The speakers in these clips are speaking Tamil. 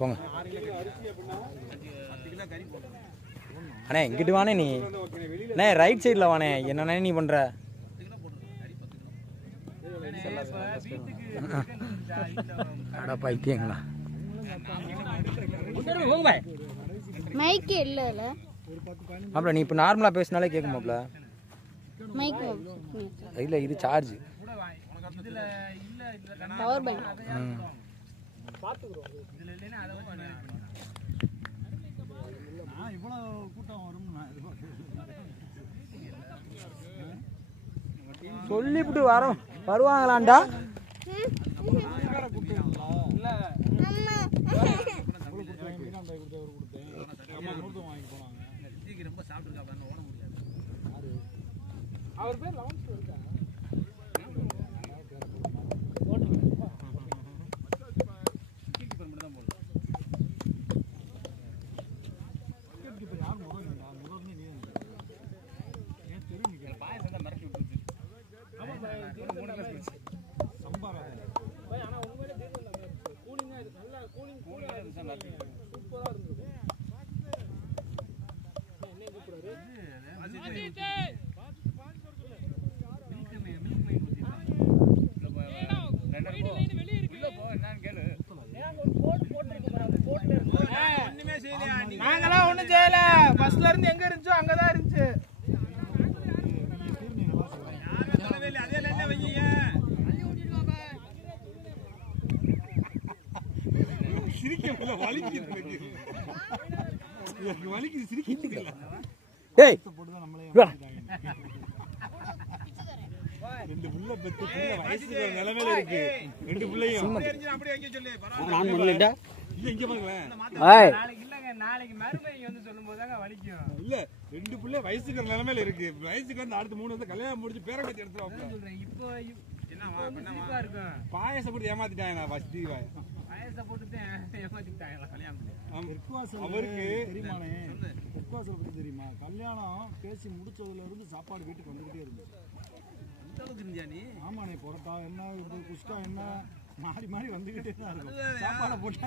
போங்க அண்ணே. இங்கிட்டு வானே நீ அண்ணே, ரைட் சைடில் வானே. என்னண்ணே நீ பண்ணுற? அடா பைத்தியங்களா. மைக்கு இல்லல மாப்ள, நீ இப்போ நார்மலாக பேசினாலே கேட்கும் மாப்ள. மைக்கு இல்லை, இது சார்ஜ். Power bank. சொல்லிவிட்டு வருவாங்களாண்டா. அவர் பேர் லவன்ஸ் இருக்கா? நாங்களாம் ஒண்ணும் செய்யல. பஸ்ல இருந்து எங்க இருந்துச்சோ அங்கதான் இருந்துச்சு. ரெண்டு புள்ள பெத்து வயசுக்கு நிலைமையில இருக்கு. ரெண்டு புள்ளையும் நாளைக்கு மறுபடியும் வந்து சொல்லும்போது தாங்க வலிக்கும். இல்ல, ரெண்டு புள்ள வயசுக்கு நிலைமையில இருக்கு. வயசுக்கு வந்து அடுத்து 3 வந்து கல்யாணம் முடிச்சு பேர கட்டி எடுத்துருவாங்க. இப்போ என்ன இருக்கும்? பாயசம் போட்டு ஏமாத்திட்டாங்க. நான் ஃபர்ஸ்ட் பாயசம் போட்டு ஏமாத்திட்டாங்களா கல்யாணம்? அவருக்கு தெரியுமானே, தெற்குவாசல் பத்தி தெரியுமா? கல்யாணம் பேசி முடிச்சதுல இருந்து சாப்பாடு வீட்டுக்கு வந்துகிட்டே இருந்துச்சு. ஆமாண்ணே, பொரோட்டா என்ன, குஸ்கா என்ன, மாறி மாறி வந்துகிட்டே தான் இருக்கும். சாப்பாடை போட்டா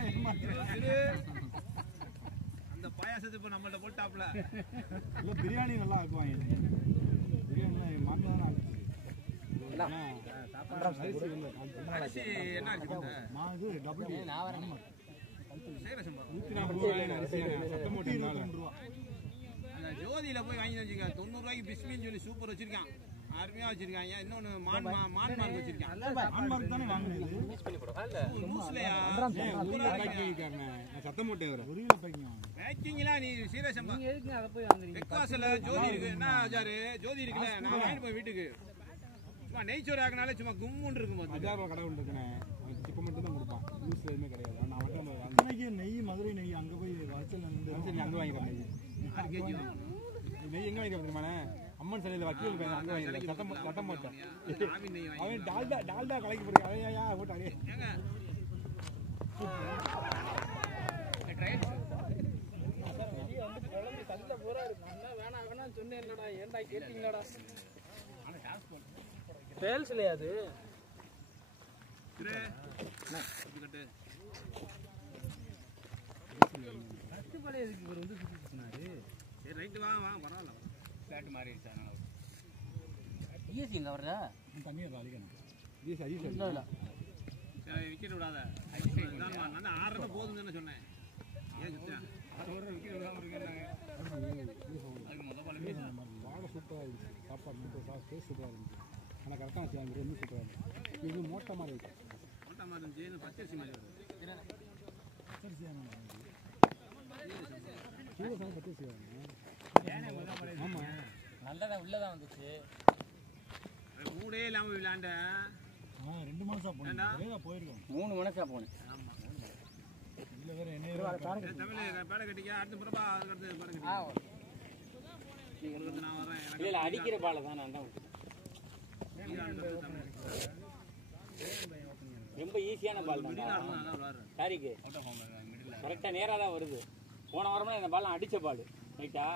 அந்த பாயாசத்தை இப்ப நம்மள்ட்ட போட்டாப்ல. இல்ல, பிரியாணி நல்லா ஆக்குவாங்க. பிரியாணி என் மாமியார் தான் ஆக்குச்சு. ஜோதியில போய் வாங்கி வச்சுக்க. 90 ரூபாய்க்கு பிஸ்மின்னு சொல்லி சூப்பர் வச்சிருக்கான். அருமையா வச்சிருக்காங்க. இன்னொன்னு மான்மார்க் வச்சிருக்கான். மான்மார்க் தானே வாங்குது. சத்தம் போட்டே வர பேக்கிங்லாம் நீ சீரியஸா எதுக்கு அதை போய் வாங்குறீங்க? தெற்குவாசல்ல ஜோதி இருக்கு. என்ன ஆச்சாரு, ஜோதி இருக்குல்ல, நான் வாங்கிட்டு போய் வீட்டுக்கு சும்மா நெய்ச்சோறு ஆக்கினாலே சும்மா கும்முன்னு இருக்கும். 1000 ரூபா கடை ஒன்று இருக்குண்ணே. இப்போ மட்டும் தான் கொடுப்பான். லூஸ்ல எதுவுமே கிடையாது. நான் மட்டும் அன்னைக்கு நெய், மதுரை நெய் அங்கே போய் வச்சல் அங்கே வாங்கிக்கிறேன். நெய் எங்கே வாங்கிக்க தெரியுமாண்ணே? அம்மன் சிலையில் வக்கீல் போய் அங்கே வாங்கிக்கிறேன். சட்டம் போட்டேன். அவன் டால்டா கலைக்கு போறேன். அதையா போட்டு அடையே அது தண்ணியை அழிக்கணும். விக்கெட் விடாத. நான் 6 போதும் தானே சொன்னேன். ஏன் சுத்தேன் 6 விக்கெட் விடாம இருக்கேன். வாழை சூப்பராக இருந்துச்சு. சாப்பாடு மட்டும் டேஸ்ட் சூப்பராக இருந்துச்சு. ஆனால் கரெக்டாக வச்சு அந்த ரெண்டு சூப்பராக இருந்துச்சு. இது மோட்டை மாதிரி இருக்கு. மோட்டா மாதிரி இருந்துச்சு. பச்சரிசி மாதிரி வருது. பச்சரிசி ஆமாம், நல்லதான் உள்ளதான் வந்துச்சு. மூடே இல்லாம விளையாண்டேன். 2 மனசா போனேன். போயிருக்கோம். 3 மனசா போனேன். இல்லை, வேற என்ன தமிழ் பேட கட்டிக்க. அடுத்து பிரபா அடுத்து பாருங்க. நான் வரேன். இல்ல அடிக்கிற பால தான் நான் தான். ரொம்ப ஈஸியான பால் தான். சாரிக்கு கரெக்டாக நேராக தான் வருது. போன வாரம்னா இந்த பால் அடித்த பால் ரைட்டா.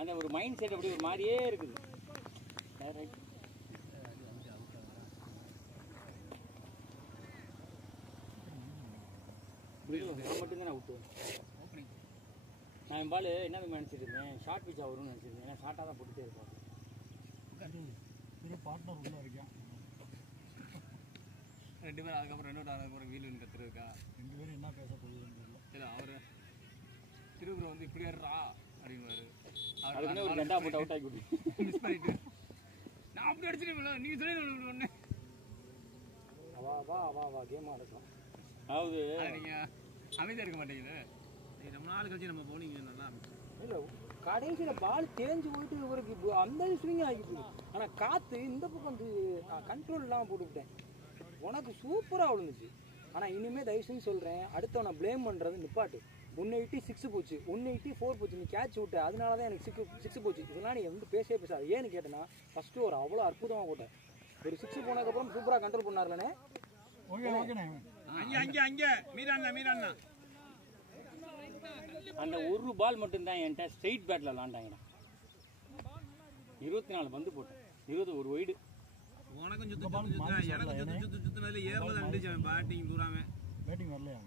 அந்த ஒரு மைண்ட் செட் அப்படி ஒரு மாதிரியே இருக்குது. ரைட் நான் மட்டும்தான் அவுட்டு. நான் என் பால் என்ன நினச்சிட்டு இருந்தேன், ஷார்ட் பிச்சா வரும்னு நினச்சிருந்தேன். ஏன்னா ஷார்ட்டாக தான் போட்டுட்டே இருப்பாங்க. பெரிய பார்ட்னர் உள்ள இருக்கேன். 2 பேரும் அதுக்கப்புறம் 2 அதுக்கப்புறம் வீலுன்னு கத்துருக்கா. 2 பேரும் என்ன பேச போகுதுன்னு தெரியல. இல்லை அவர் திருவுரை வந்து இப்படி ஏறா அப்படிங்குவாரு. அதுக்குன்னே ஒரு கண்டா போட்டு அவுட் ஆகி மிஸ் பண்ணிட்டு நான் அப்படி அடிச்சிட்டேன். நீங்கள் சொல்லி ஒன்று வா கேம் ஆடலாம். அதாவது நீங்கள் அமைதியாக இருக்க மாட்டீங்களே. ரொம்ப நாள் கழிச்சு நம்ம போனீங்க நல்லா. இல்லை கடைசியில் பால் தேஞ்சு போயிட்டு இவருக்கு அந்த ஸ்விங் ஆகிட்டு. ஆனால் காற்று இந்த பக்கம் வந்து கண்ட்ரோல் இல்லாமல் போட்டுவிட்டேன். உனக்கு சூப்பராக விழுந்துச்சு. ஆனால் இனிமேல் தயவு செஞ்சு சொல்கிறேன், அடுத்தவனை ப்ளேம் பண்ணுறது நிப்பாட்டு. 186 போச்சு, 184 போச்சு. நீ கேட்ச் விட்ட, அதனால தான் எனக்கு 6 போச்சு. இதெல்லாம் நீ வந்து பேசவே பேசாது. ஏன்னு கேட்டேன்னா ஃபஸ்ட்டு ஒரு அவ்வளோ அற்புதமாக போட்டேன். ஒரு 6 போனதுக்கப்புறம் சூப்பராக கண்ட்ரோல் பண்ணார்லண்ணே. ஓகேண்ணே. அங்கே மீராண்ணா அந்த ஒரு பால் மட்டும்தான் என்கிட்ட ஸ்ட்ரெயிட் பேட்டில் விளாண்டாங்கடா. 24 பந்து போட்டேன், 21 வைடு. உனக்கும் எனக்கு சுத்தினதுல ஏறல இருந்துச்சு. அவன் பேட்டிங் தூராம பேட்டிங் வரலையா?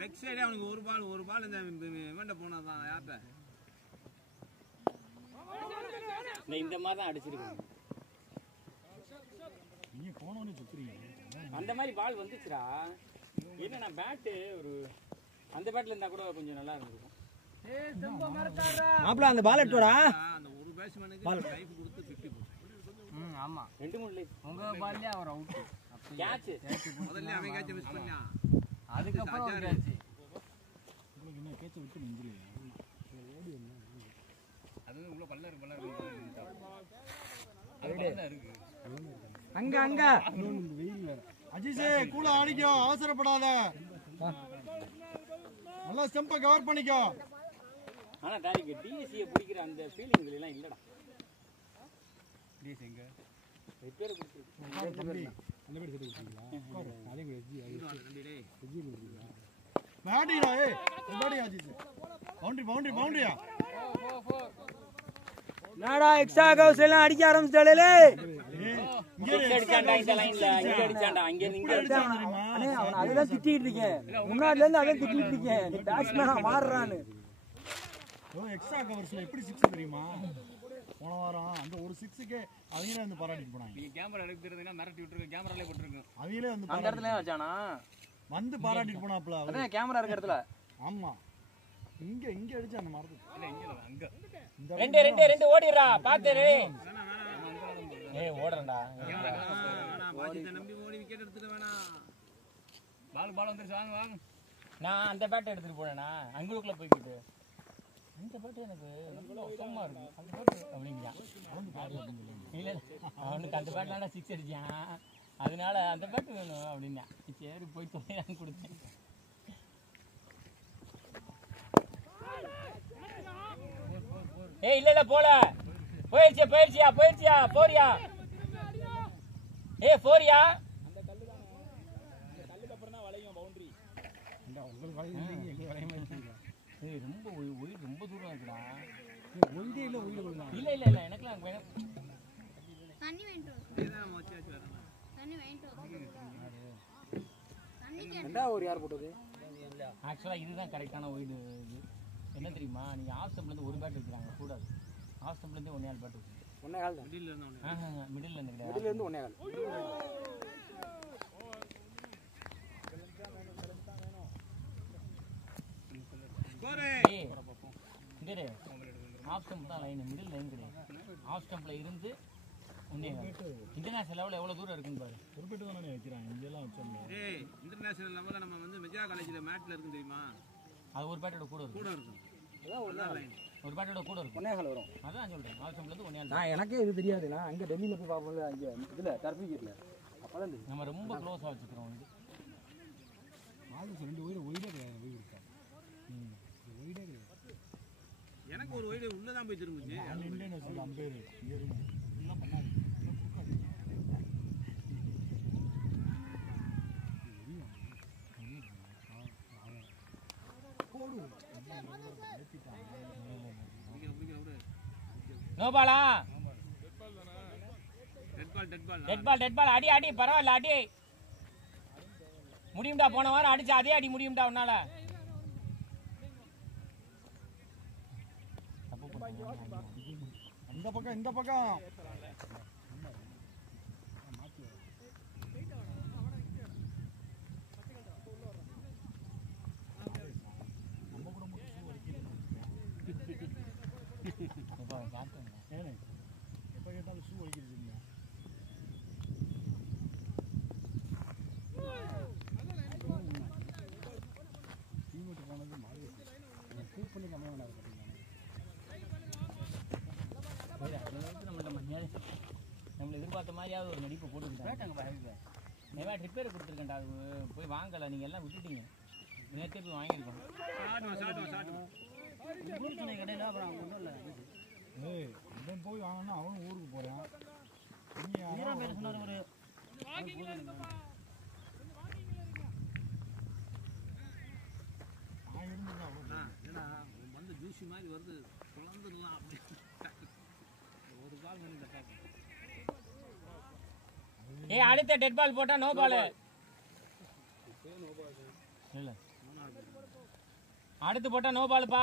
லெக் சைடே அவனுக்கு ஒரு பால் இந்த இவன்ட்ட போனாதான். யார்கிட்ட இந்த மாதிரி தான் அடிச்சிருக்கேன். நீங்க போனோன்னு சுத்துறீங்க. அந்த மாதிரி பால் வந்துச்சுடா. என்ன நான் பேட்டு ஒரு அந்த பேட்டில் இருந்தால் கூட கொஞ்சம் நல்லா இருந்திருக்கும். மாப்பிள்ள அந்த பால் எடுத்துடா. அந்த ஒரு பேட்ஸ்மேனுக்கு லைஃப் கொடுத்து 50 போச்சு. ஆமா 2-3 லைஃப். உங்க பால்லே அவர் அவுட். கேட்ச் முதல்ல அவன் கேட்ச் மிஸ் பண்ணான். அதுக்கப்புறம் ஒரு கேட்ச். உங்களுக்கு என்ன கேட்ச் விட்டு நிஞ்சிலே. அது உள்ள பல்ல இருக்கு. அது பல்ல இருக்கு. அங்க இந்த வெயில்ல அஜிஸே கூல ஆடிக்கோ, அவசரப்படாத. நல்லா ஸ்டெம்பை கவர் பண்ணிக்கோ. ஆனா தாரிக்கு டிஎஸ்சியை பிடிக்கிற அந்த ஃபீலிங் எல்லாம் இல்லடா. டிஎஸ் எங்க ரிப்பேர் கொடுத்துருக்கு. அந்த பேர் செட்டு கொடுத்தீங்களா? அதே கூட எஜ்ஜி டேய் எஜ்ஜி கொடுத்தீங்களா? பேட்டிங்கடா. பேட்டிங் அஜிஸ். பவுண்டரியா. நாடா எக்ஸ்ட்ரா கவுஸ் எல்லாம் அடிக்க ஆரம்பிச்சிட்டாளே. இங்க அடிச்சான்டா இந்த லைன்ல. இங்க அடிச்சான்டா. அங்க இருந்து அண்ணே அவன் அதெல்லாம் திட்டிட்டு இருக்கேன். முன்னாடில இருந்து அதான் திட்டிட்டு இருக்கேன். நீ பேட்ஸ்மேனா மாறுறான்னு. எக்ஸ்ட்ரா கவர்ஸ்ல எப்படி 6 தெரியுமா? போன வாரம் அந்த ஒரு 6க்கே அவங்களே வந்து பாராட்டிட்டு போனாங்க. நீங்க கேமரா எடுத்துறதுனா மிரட்டி விட்டுருங்க. கேமராலே போட்டுருங்க. அவங்களே வந்து அந்த இடத்துல வச்சானா வந்து பாராட்டிட்டு போனாப்ல. அதான் கேமரா இருக்க இடத்துல. ஆமா இங்க அடிச்சு அந்த மரத்து. இல்ல இங்க அங்க. ரெண்டு ஓடிறா. பாத்துரு. ஏய் ஓடுறடா. பாஜிட்ட நம்பி ஓடி விக்கெட் எடுத்துட வேணாம். பால் வந்துருச்சு. வாங்க. நான் அந்த பேட் எடுத்துட்டு போறேனா அங்குக்குள்ள போய்க்கிட்டு. இந்த பேட் எனக்கு ரொம்ப சும்மா இருக்கு. அந்த பேட் அப்படிங்கறான். இல்ல அவனுக்கு அந்த பேட்ல 6 அடிச்சான். அதனால அந்த பேட் வேணும் அப்படின்னா சரி போய் தொலையான்னு கொடுத்தேன். ஏய் இல்ல போல. போயிடுச்சியா போறியா? ஏய் போறியா? அந்த கல்லுக்கு அப்புறம் தான் வளையும் பவுண்டரி. உங்கள் வளையம் இல்லைங்க, எங்க வளையமா இருக்கீங்க. ஏய் ரொம்ப ஒயிட் ரொம்ப தூரம் இருக்குடா. ஒயிடே இல்ல ஒயிட் இல்ல எனக்குலாம் தண்ணி வாங்கிட்டு வா. இதான் மச்சாச்சு வரணும். தண்ணி வாங்கிட்டு வா. தண்ணி ரெண்டா ஒரு யார் போட்டது? ஆக்சுவலா இதுதான் கரெக்டான ஒயிட். இது என்ன தெரியுமா, நீங்க ஆஃப் ஸ்டம்ப்ல இருந்து ஒரு பேட் வைக்கிறாங்க கூடாது. ஆஃப் ஸ்டம்ப்ல இருந்து 1.5 பேட் வைக்கணும். 1.5 தான். மிடில்ல இருந்தவனே. மிடில்ல இருந்து கிடையாது. மிடில்ல இருந்து 1.5. ஸ்கோர். ஏய் இங்கடே ஆஃப் ஸ்டம்ப் தான் லைன், மிடில் லைன் கிடையாது. ஆஃப் ஸ்டம்ப்ல இருந்து 1.5. இன்டர்நேஷனல் லெவல்ல எவ்வளவு தூரம் இருக்குன்னு பாரு. ஒரு பேட் தானே வைக்கிறாங்க. இங்க எல்லாம் வச்சோம்ல. ஏய் இன்டர்நேஷனல் லெவல்ல நம்ம வந்து மெஜா காலேஜ்ல மேட்ல இருக்கு தெரியுமா? அது ஒரு பேட்டோட கூட இருக்கும். அதான் அதான் லைன். ஒரு பேட்டோட கூட இருக்கும். 1.5 வரும். அதான் சொல்றேன். ஆஃப் ஸ்டம்ப்ல இருந்து 1.5. நான் எனக்கே இது தெரியாது. நான் அங்க டெல்லியில போய் பாப்போம்ல, அங்க இதுல டர்பிகேட்ல. அப்பதான் தெரியும். நம்ம ரொம்ப க்ளோஸா வச்சுக்கிறோம். இது ஆல்மோஸ்ட் 2 ஒயிடே கிடையாது. ஒயிட் இருக்கா? ஒயிடே கிடையாது. எனக்கு ஒரு வைடு உள்ள தான் போய் திரும்பிச்சு. நான் இந்தியன் வச்சு அம்பேர் இங்க இருங்க. இதெல்லாம் பண்ணாதீங்க. இதெல்லாம் கொடுக்காதீங்க. நோ பாலா. Dead ball. டெட் பால் அடி பரவாயில்ல அடி. முடியும்டா, போன வாரம் அடிச்சு அதே அடி முடியும்டா உன்னால. இந்த பக்கம் இந்த பக்கம் எப்போ கேட்டாலும் ஷூ வலிக்கிறது இல்லை. டீமேட்டு போனது மாறி ஷூட் பண்ணி கம்மியாக வேணாது நம்மள எதிர்பார்த்த மாதிரியாவது ஒரு நடிப்பு போட்டுக்கிட்டாங்க. நிறையா ரிப்பேர் கொடுத்துருக்கேன்டா, அது போய் வாங்கலை, நீங்கள் எல்லாம் விட்டுட்டீங்க. நேற்றே போய் வாங்கியிருக்கோம். கடையில் அப்புறம் ஒன்றும் இல்லை. இவன் போய் வாங்கணும்னா அவனும் ஊருக்கு போகிறான். சொன்னார் ஒரு வந்து ஜூசி மாதிரி வருது, குழந்தைலாம் அப்படி ஒரு பால் மணி. ஏய், அடுத்த டெட் பால் போட்டா நோ பால் இல்ல, அடுத்து போட்டா நோ பால்ப்பா.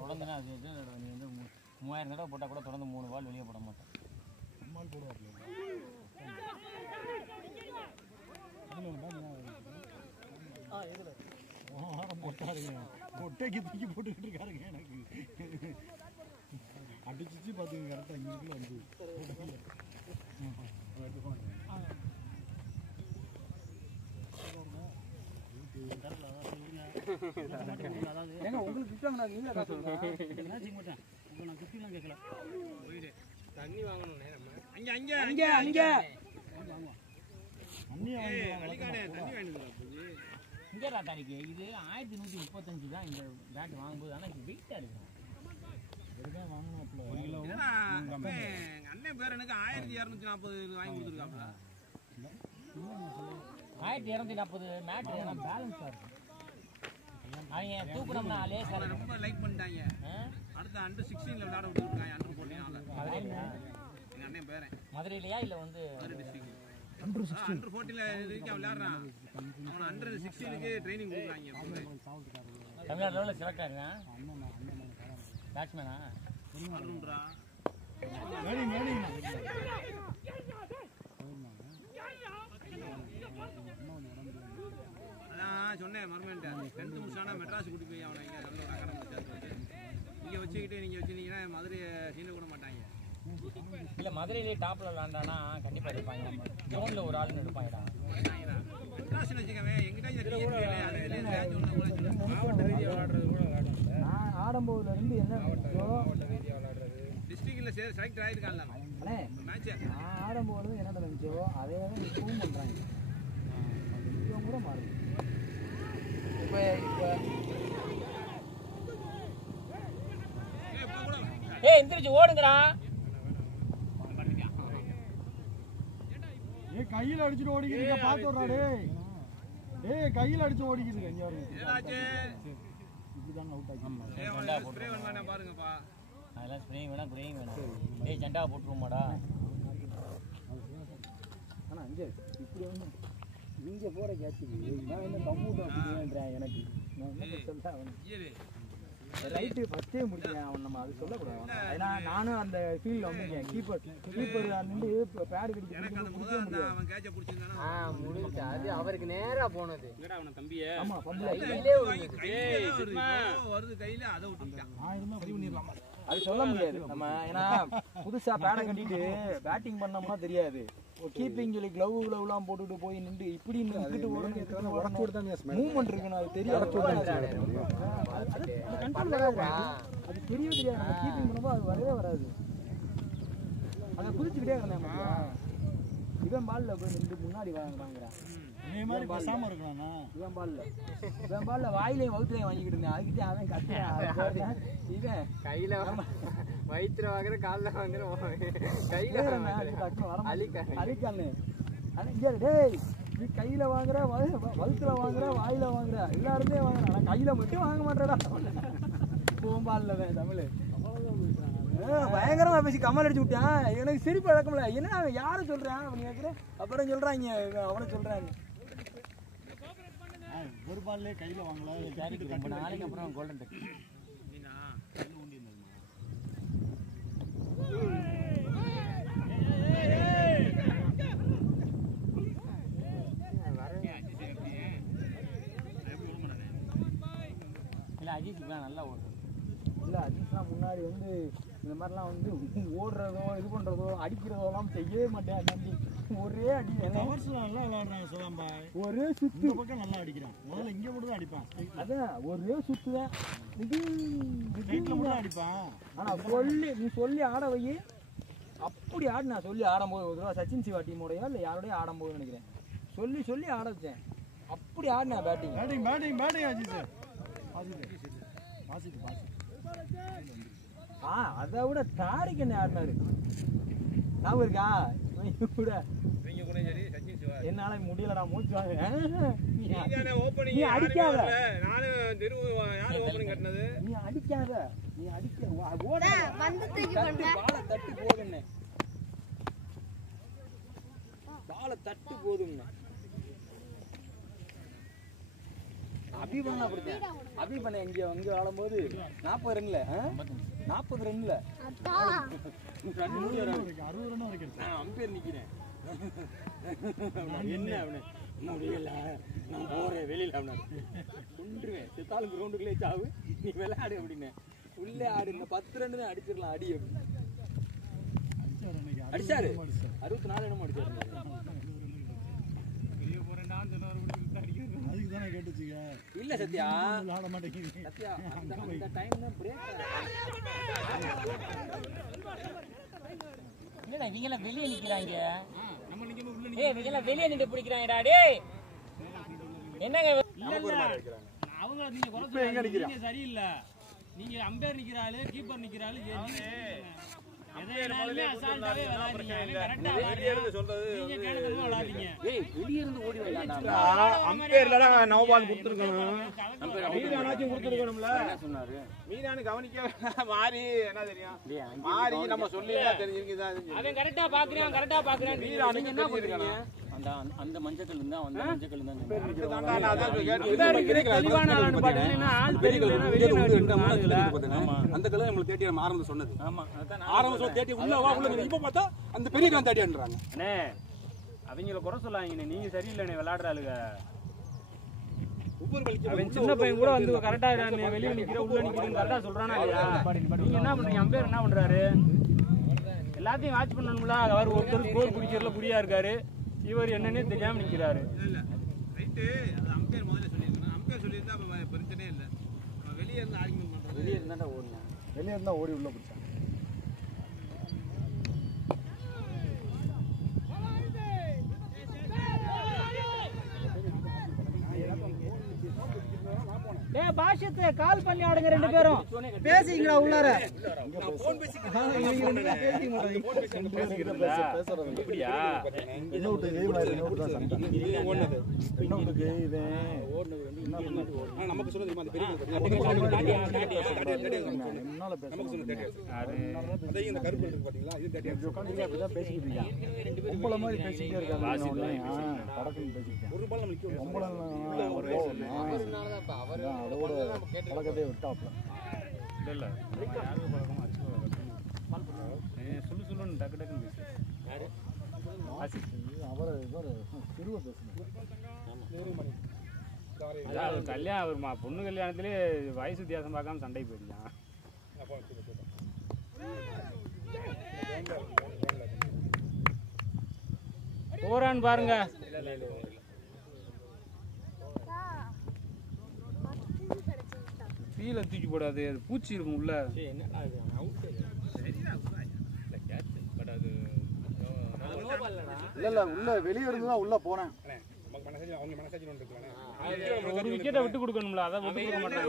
தொடர்ந்துனா அது நீ வந்து 3000 தடவை போட்டால் கூட தொடர்ந்து 3 பால் வெளியே போட மாட்டேன். அம்மாள் போடுவாப்பில்ல போட்டாருங்க, பொட்டைக்கு தூக்கி போட்டுக்கிட்டு இருக்காருங்க. எனக்கு அடிச்சிச்சு பார்த்துங்க கரெக்டாக இங்கே வந்து ஏங்க உங்களுக்கு திட்டாங்க, நீங்களே காசு மாட்டேன். நான் குப்பிலாம் கேட்கல, தண்ணி வாங்கணும் அங்க அங்க அங்க அங்க இங்கே தாரிக்கு இது 1135 தான் இந்த பேட் வாங்கும்போது. ஆனால் இது வெயிட்டாக இருக்கும். இதுதான் வாங்கினாப்புல 1 கிலோ அண்ணன் பேரனுக்கு 1240 வாங்கி கொடுத்துருக்காப்ல. 1240 மேட்ரு ஏன்னா பேலன்ஸாக இருக்கும். அவங்க தூக்கணும்னா லேசாக ரொம்ப லைக் பண்ணிட்டாங்க. அடுத்த அண்டர் 16 விளையாட விட்டுருக்காங்க. அண்டர் 14 எங்கள் அண்ணன் பேரன் மதுரையிலையா இல்லை வந்து அண்டர் 14 அவன் விளையாடுறான். அவன் அண்டர் 16க்கு ட்ரைனிங் கொடுக்குறாங்க. தமிழ்நாடு லெவலில் செலக்ட் ஆயிருக்கான். பேட்ஸ்மேனா அருண்ரா அதான் சொன்னேன் மர்மன்ட்ட 10th முடிச்சானா மெட்ராஸ் கூட்டி போய் அவனை இங்கே நல்ல ஒரு அகாடமி சேர்த்து இங்கே வச்சுக்கிட்டு நீங்கள் வச்சுருந்தீங்கன்னா மதுரையை சீன விட மாட்டாங்க. இல்லை மதுரையிலே டாப்பில் விளாண்டானா கண்டிப்பாக எடுப்பாங்க. ஜோனில் ஒரு ஆளுன்னு எடுப்பாங்கடா. மெட்ராஸ்னு வச்சுக்கவே எங்கிட்ட மாவட்ட ரீதியாக விளாடுறது கூட விளாடுவாங்க. நான் ஆடம்போதுலேருந்து என்ன மாவட்ட ரீதியாக விளாடுறது டிஸ்ட்ரிக்டில் செலக்ட் ஆகிருக்காங்க மேட்ச். நான் ஆடம்போது என்ன நினைச்சோ அதே தான் இப்பவும் பண்ணுறாங்க. இவங்க கூட மாறுது. இப்போ ஏய் எந்திரிச்சு ஓடுங்கடா. ஏய் கையில் அடிச்சுட்டு ஓடிக்கிறீங்க, பார்த்து விட்றாடே. ஏய் கையில் அடிச்சு ஓடிக்குதுங்க இங்கே வருங்க. இப்படிதாங்க அவுட் ஆகி பாருங்கப்பா. அதெல்லாம் ஸ்ப்ரேயும் வேணாம் குரேயும் வேணாம். ஏய் ஜெண்டா போட்டுருவோமாடா. ஆனால் அங்கே இப்படி ஒன்று இங்கே போகிற கேட்சுக்கு நான் என்ன கம்ப்யூட்டர் எனக்கு நான் என்ன சொல்ல அவனுக்கு ரைட்டு ஃபஸ்ட்டே முடிச்சேன். அவன் நம்ம அது சொல்லக்கூடாது. ஏன்னா நானும் அந்த ஃபீல்டில் வந்துருக்கேன். கீப்பர் நின்று பேடு கடிக்க முடியாது. அது அவருக்கு நேரா போனது. ஆமா வருது கையில அதை விட்டுட்டான். அது சொல்ல முடியாது நம்ம. ஏன்னா புதுசா பேடை கட்டிட்டு பேட்டிங் பண்ணோம்னா தெரியாது. கீப்பிங் சொல்லி கிளவுலாம் போட்டுட்டு போய் நின்று இப்படி நின்றுட்டு மூவ்மெண்ட் இருக்குன்னு அது தெரியாது. அது தெரியவே தெரியாது. நம்ம கீப்பிங் பண்ணும்போது அது வரவே வராது. அதை குதிச்சுக்கிட்டே இருந்தேன். இவன் பால்ல போய் நின்று முன்னாடி வாங்குறான். இவன் பால்ல வாயிலையும் வகுத்துலையும் வாங்கிக்கிட்டு இருந்தேன். அதுக்கிட்டே அவன் கத்துறான். இவன் கையில வயிற்றுல வாங்குற காலில் வாங்குற கையில அழிக்கானு டேய் நீ கையில வாங்குற வகுத்துல வாங்குற வாயில வாங்குற எல்லாருமே வாங்குற. ஆனா கையில மட்டும் வாங்க மாட்டேடா. பூம்பால்ல தமிழ் பயங்கரமா பேசி கமல் அடிச்சு விட்டான். எனக்கு சிரிப்பு இழக்கல. என்ன அவன் யாரை சொல்றான் அவன் கேட்குறேன். அப்புறம் சொல்றாங்க அவனை சொல்றாங்க. ஒரு பால்லே கையில வாங்கல. ரொம்ப நாளைக்கு அப்புறம் கோல்டன் டக். இல்லை அஜித்துக்குலாம் நல்லா ஓடும். இல்லை அஜித்லாம் முன்னாடி வந்து இந்த மாதிரிலாம் வந்து ஓடுறதோ இது பண்ணுறதோ அடிக்கிறதோலாம் செய்யவே மாட்டேன். தம்பி ஒரே அடி பவர்ஸ்லாம் நல்லா விளையாடுறான் சிவம்பாய். ஒரே சுத்து இந்த பக்கம் நல்லா அடிக்கிறான். முதல்ல இங்கே மட்டும் தான் அடிப்பான். அதான் ஒரே சுத்து தான். ஸ்ட்ரைட்ல மட்டும் அடிப்பான். ஆனால் நீ சொல்லி ஆட வை. அப்படி ஆடு. நான் சொல்லி ஆடும்போது ஒரு தடவை சச்சின் சிவா டீமோடையோ இல்லை யாரோடய ஆடும்போது நினைக்கிறேன் சொல்லி ஆட வச்சேன். அப்படி ஆடினா பேட்டிங் அஜித் அதை விட தாரிக் என்ன ஆடினாரு ஞாபகம் இருக்கா? கூட என்னால முடியலடா மூச்சு வாங்க. நீ அடிக்காத நீ அடிக்க ஓட பாலை தட்டு போதுன்னு பாலை தட்டு போதும்னு அபிபண்ணா அப்படித்தான். அபிபண்ண இங்க ஆடும்போது 40 ரன்ல 40 ரன்ல 60 ரன் வரைக்கும் நான் அம்பேர் நிக்கிறேன். என்ன அவனு முடியல நான் போறேன் வெளியில அவனை கொண்டுருவேன். செத்தாலும் கிரவுண்டுக்குள்ளே சாவு நீ விளையாடு அப்படின்னு உள்ளே ஆடு. இந்த 10 ரன் தான் அடிச்சிடலாம் அடி அப்படின்னு அடிச்சாரு. 64 என்னமோ அடிச்சாரு. இல்ல சத்யா சத்யா அந்த டைம் தான் பிரேக். என்னடா இவங்கெல்லாம் வெளியே நிக்கிறாங்க. இவங்கெல்லாம் வெளியே நின்று பிடிக்கிறாங்கடா. டேய் என்னங்க அவங்க நீங்க குறை சொல்றீங்க சரியில்லை. நீங்க அம்பேர் நிக்கிறாரு கீப்பர் நிக்கிறாரு அந்த மஞ்சள் இருந்தா அந்த மஞ்சள் அந்த கலர் நம்மளுக்கு தேடி ஆரம்பம் சொன்னது. ஆரம்பம் தேடி உள்ள வா உள்ள இப்ப பார்த்தா அந்த பெரிய கலர் தேடின்றாங்க. அவங்கள குறை சொல்லாங்க. நீங்க சரியில்லை விளையாடுறாளுங்க. ஒவ்வொரு வலிக்கு சின்ன பையன் கூட வந்து கரெக்டா வெளியே நிக்கிற உள்ள நிக்கிறேன்னு கரெக்டா சொல்றானா இல்லையா? நீங்க என்ன பண்றீங்க? அம்பேர் என்ன பண்றாரு? எல்லாத்தையும் வாட்ச் பண்ணணும்ல. அவர் ஒருத்தர் ஸ்கோர் பிடிக்கிறதுல புரியா இருக்காரு. இவர் என்னன்னே தெரியாம நிக்கிறாரு. வெளியே இருந்தா ஓடணும். வெளியே இருந்தா ஓடி உள்ள பிடிச்சான். பாஷத்தை கால் பண்ணி ஆடுங்க. 2 பேரும் பேசிங்களா உள்ளார? நமக்கு சொல்லுது இந்த கருப்பு இருக்கு பாத்தீங்களா? இது பேசிக்கிட்டு பொம்பளை மாதிரி பேசிக்கிட்டே இருக்காங்க. ஒரு பால் அதோட பழக்கத்தையே விட்டாப்ல. இல்ல சொல்லு டக்கு டக்குன்னு கல்யாணம் பொண்ணு கல்யாணத்திலே வயசு வித்தியாசம் பார்க்காம சண்டை போயிருக்கான். போறான்னு பாருங்க. கீழே தூக்கி போடாது. அது பூச்சி இருக்கும் உள்ள. இல்ல உள்ள வெளியே இருந்துதான் உள்ள போனேன். ஒரு விக்கெட்டை விட்டு கொடுக்கணும்ல. அதை விட்டு கொடுக்க மாட்டாங்க.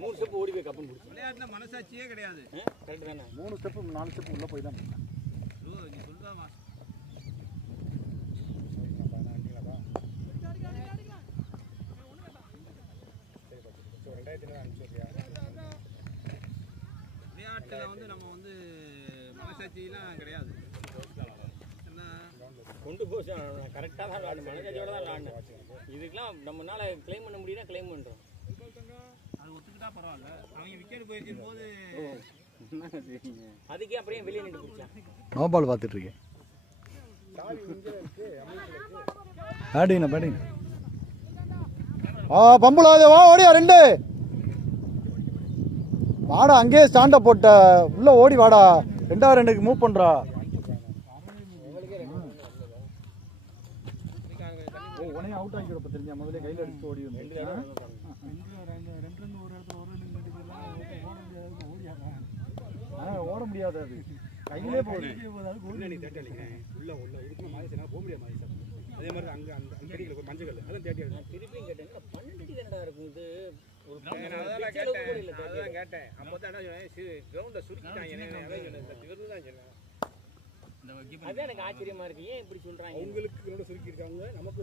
3 ஸ்டெப் ஓடி போய் கப்பன் பிடிச்சி விளையாட்டுல மனசாட்சியே கிடையாது. கரெக்ட் தானே? 3 ஸ்டெப் 4 ஸ்டெப் உள்ள போய் தான் பிச்சில் வந்து நம்ம வந்து மனசாட்சியெலாம் கிடையாது. என்ன கொண்டு போச்சு கரெக்டாக தான் விளாடணும், மனசாட்சியோட தான் விளாடணும். இதுக்கெல்லாம் நம்மளால கிளைம் பண்ண முடியும்னா கிளைம் பண்ணுறோம். அது ஒத்துக்கிட்டா பரவாயில்ல. அவங்க விக்கெட் போயிருக்கும் போது அதுக்கே அப்படியே வெளியே நின்று பிடிச்சேன். நோ பால் பார்த்துட்டு இருக்கேன். பேட்டிங் பம்புலாத வா ஓடியா 2 வாடா, அங்கேயே ஸ்டாண்டை போட்ட உள்ள ஓடி வாடா, 2 2க்கு மூவ் பண்றா. உடனே அவுட் ஆகிக்கிறப்ப தெரிஞ்சா முதல்ல கையில் அடிச்சு ஓடி வந்து 2 ரன் ஒரு இடத்துல ஓட முடியாது, அது கையிலே போகுது. அதே மாதிரி அங்கே அந்த அடிக்கல ஒரு மஞ்சள் கல் அதான் தேடி திருப்பியும் கேட்டேன், 12 அடி தானடா இருக்கும் இது. ஒரு அதான் கேட்டேன். அப்போ தான் என்ன சொன்னேன், கிரவுண்டை சுருக்கிட்டாங்க. அதான் எனக்கு ஆச்சரியமா இருக்கு, ஏன் இப்படி சொல்றாங்க? உங்களுக்கு கிரவுண்டை சுருக்கி இருக்காங்க, நமக்கு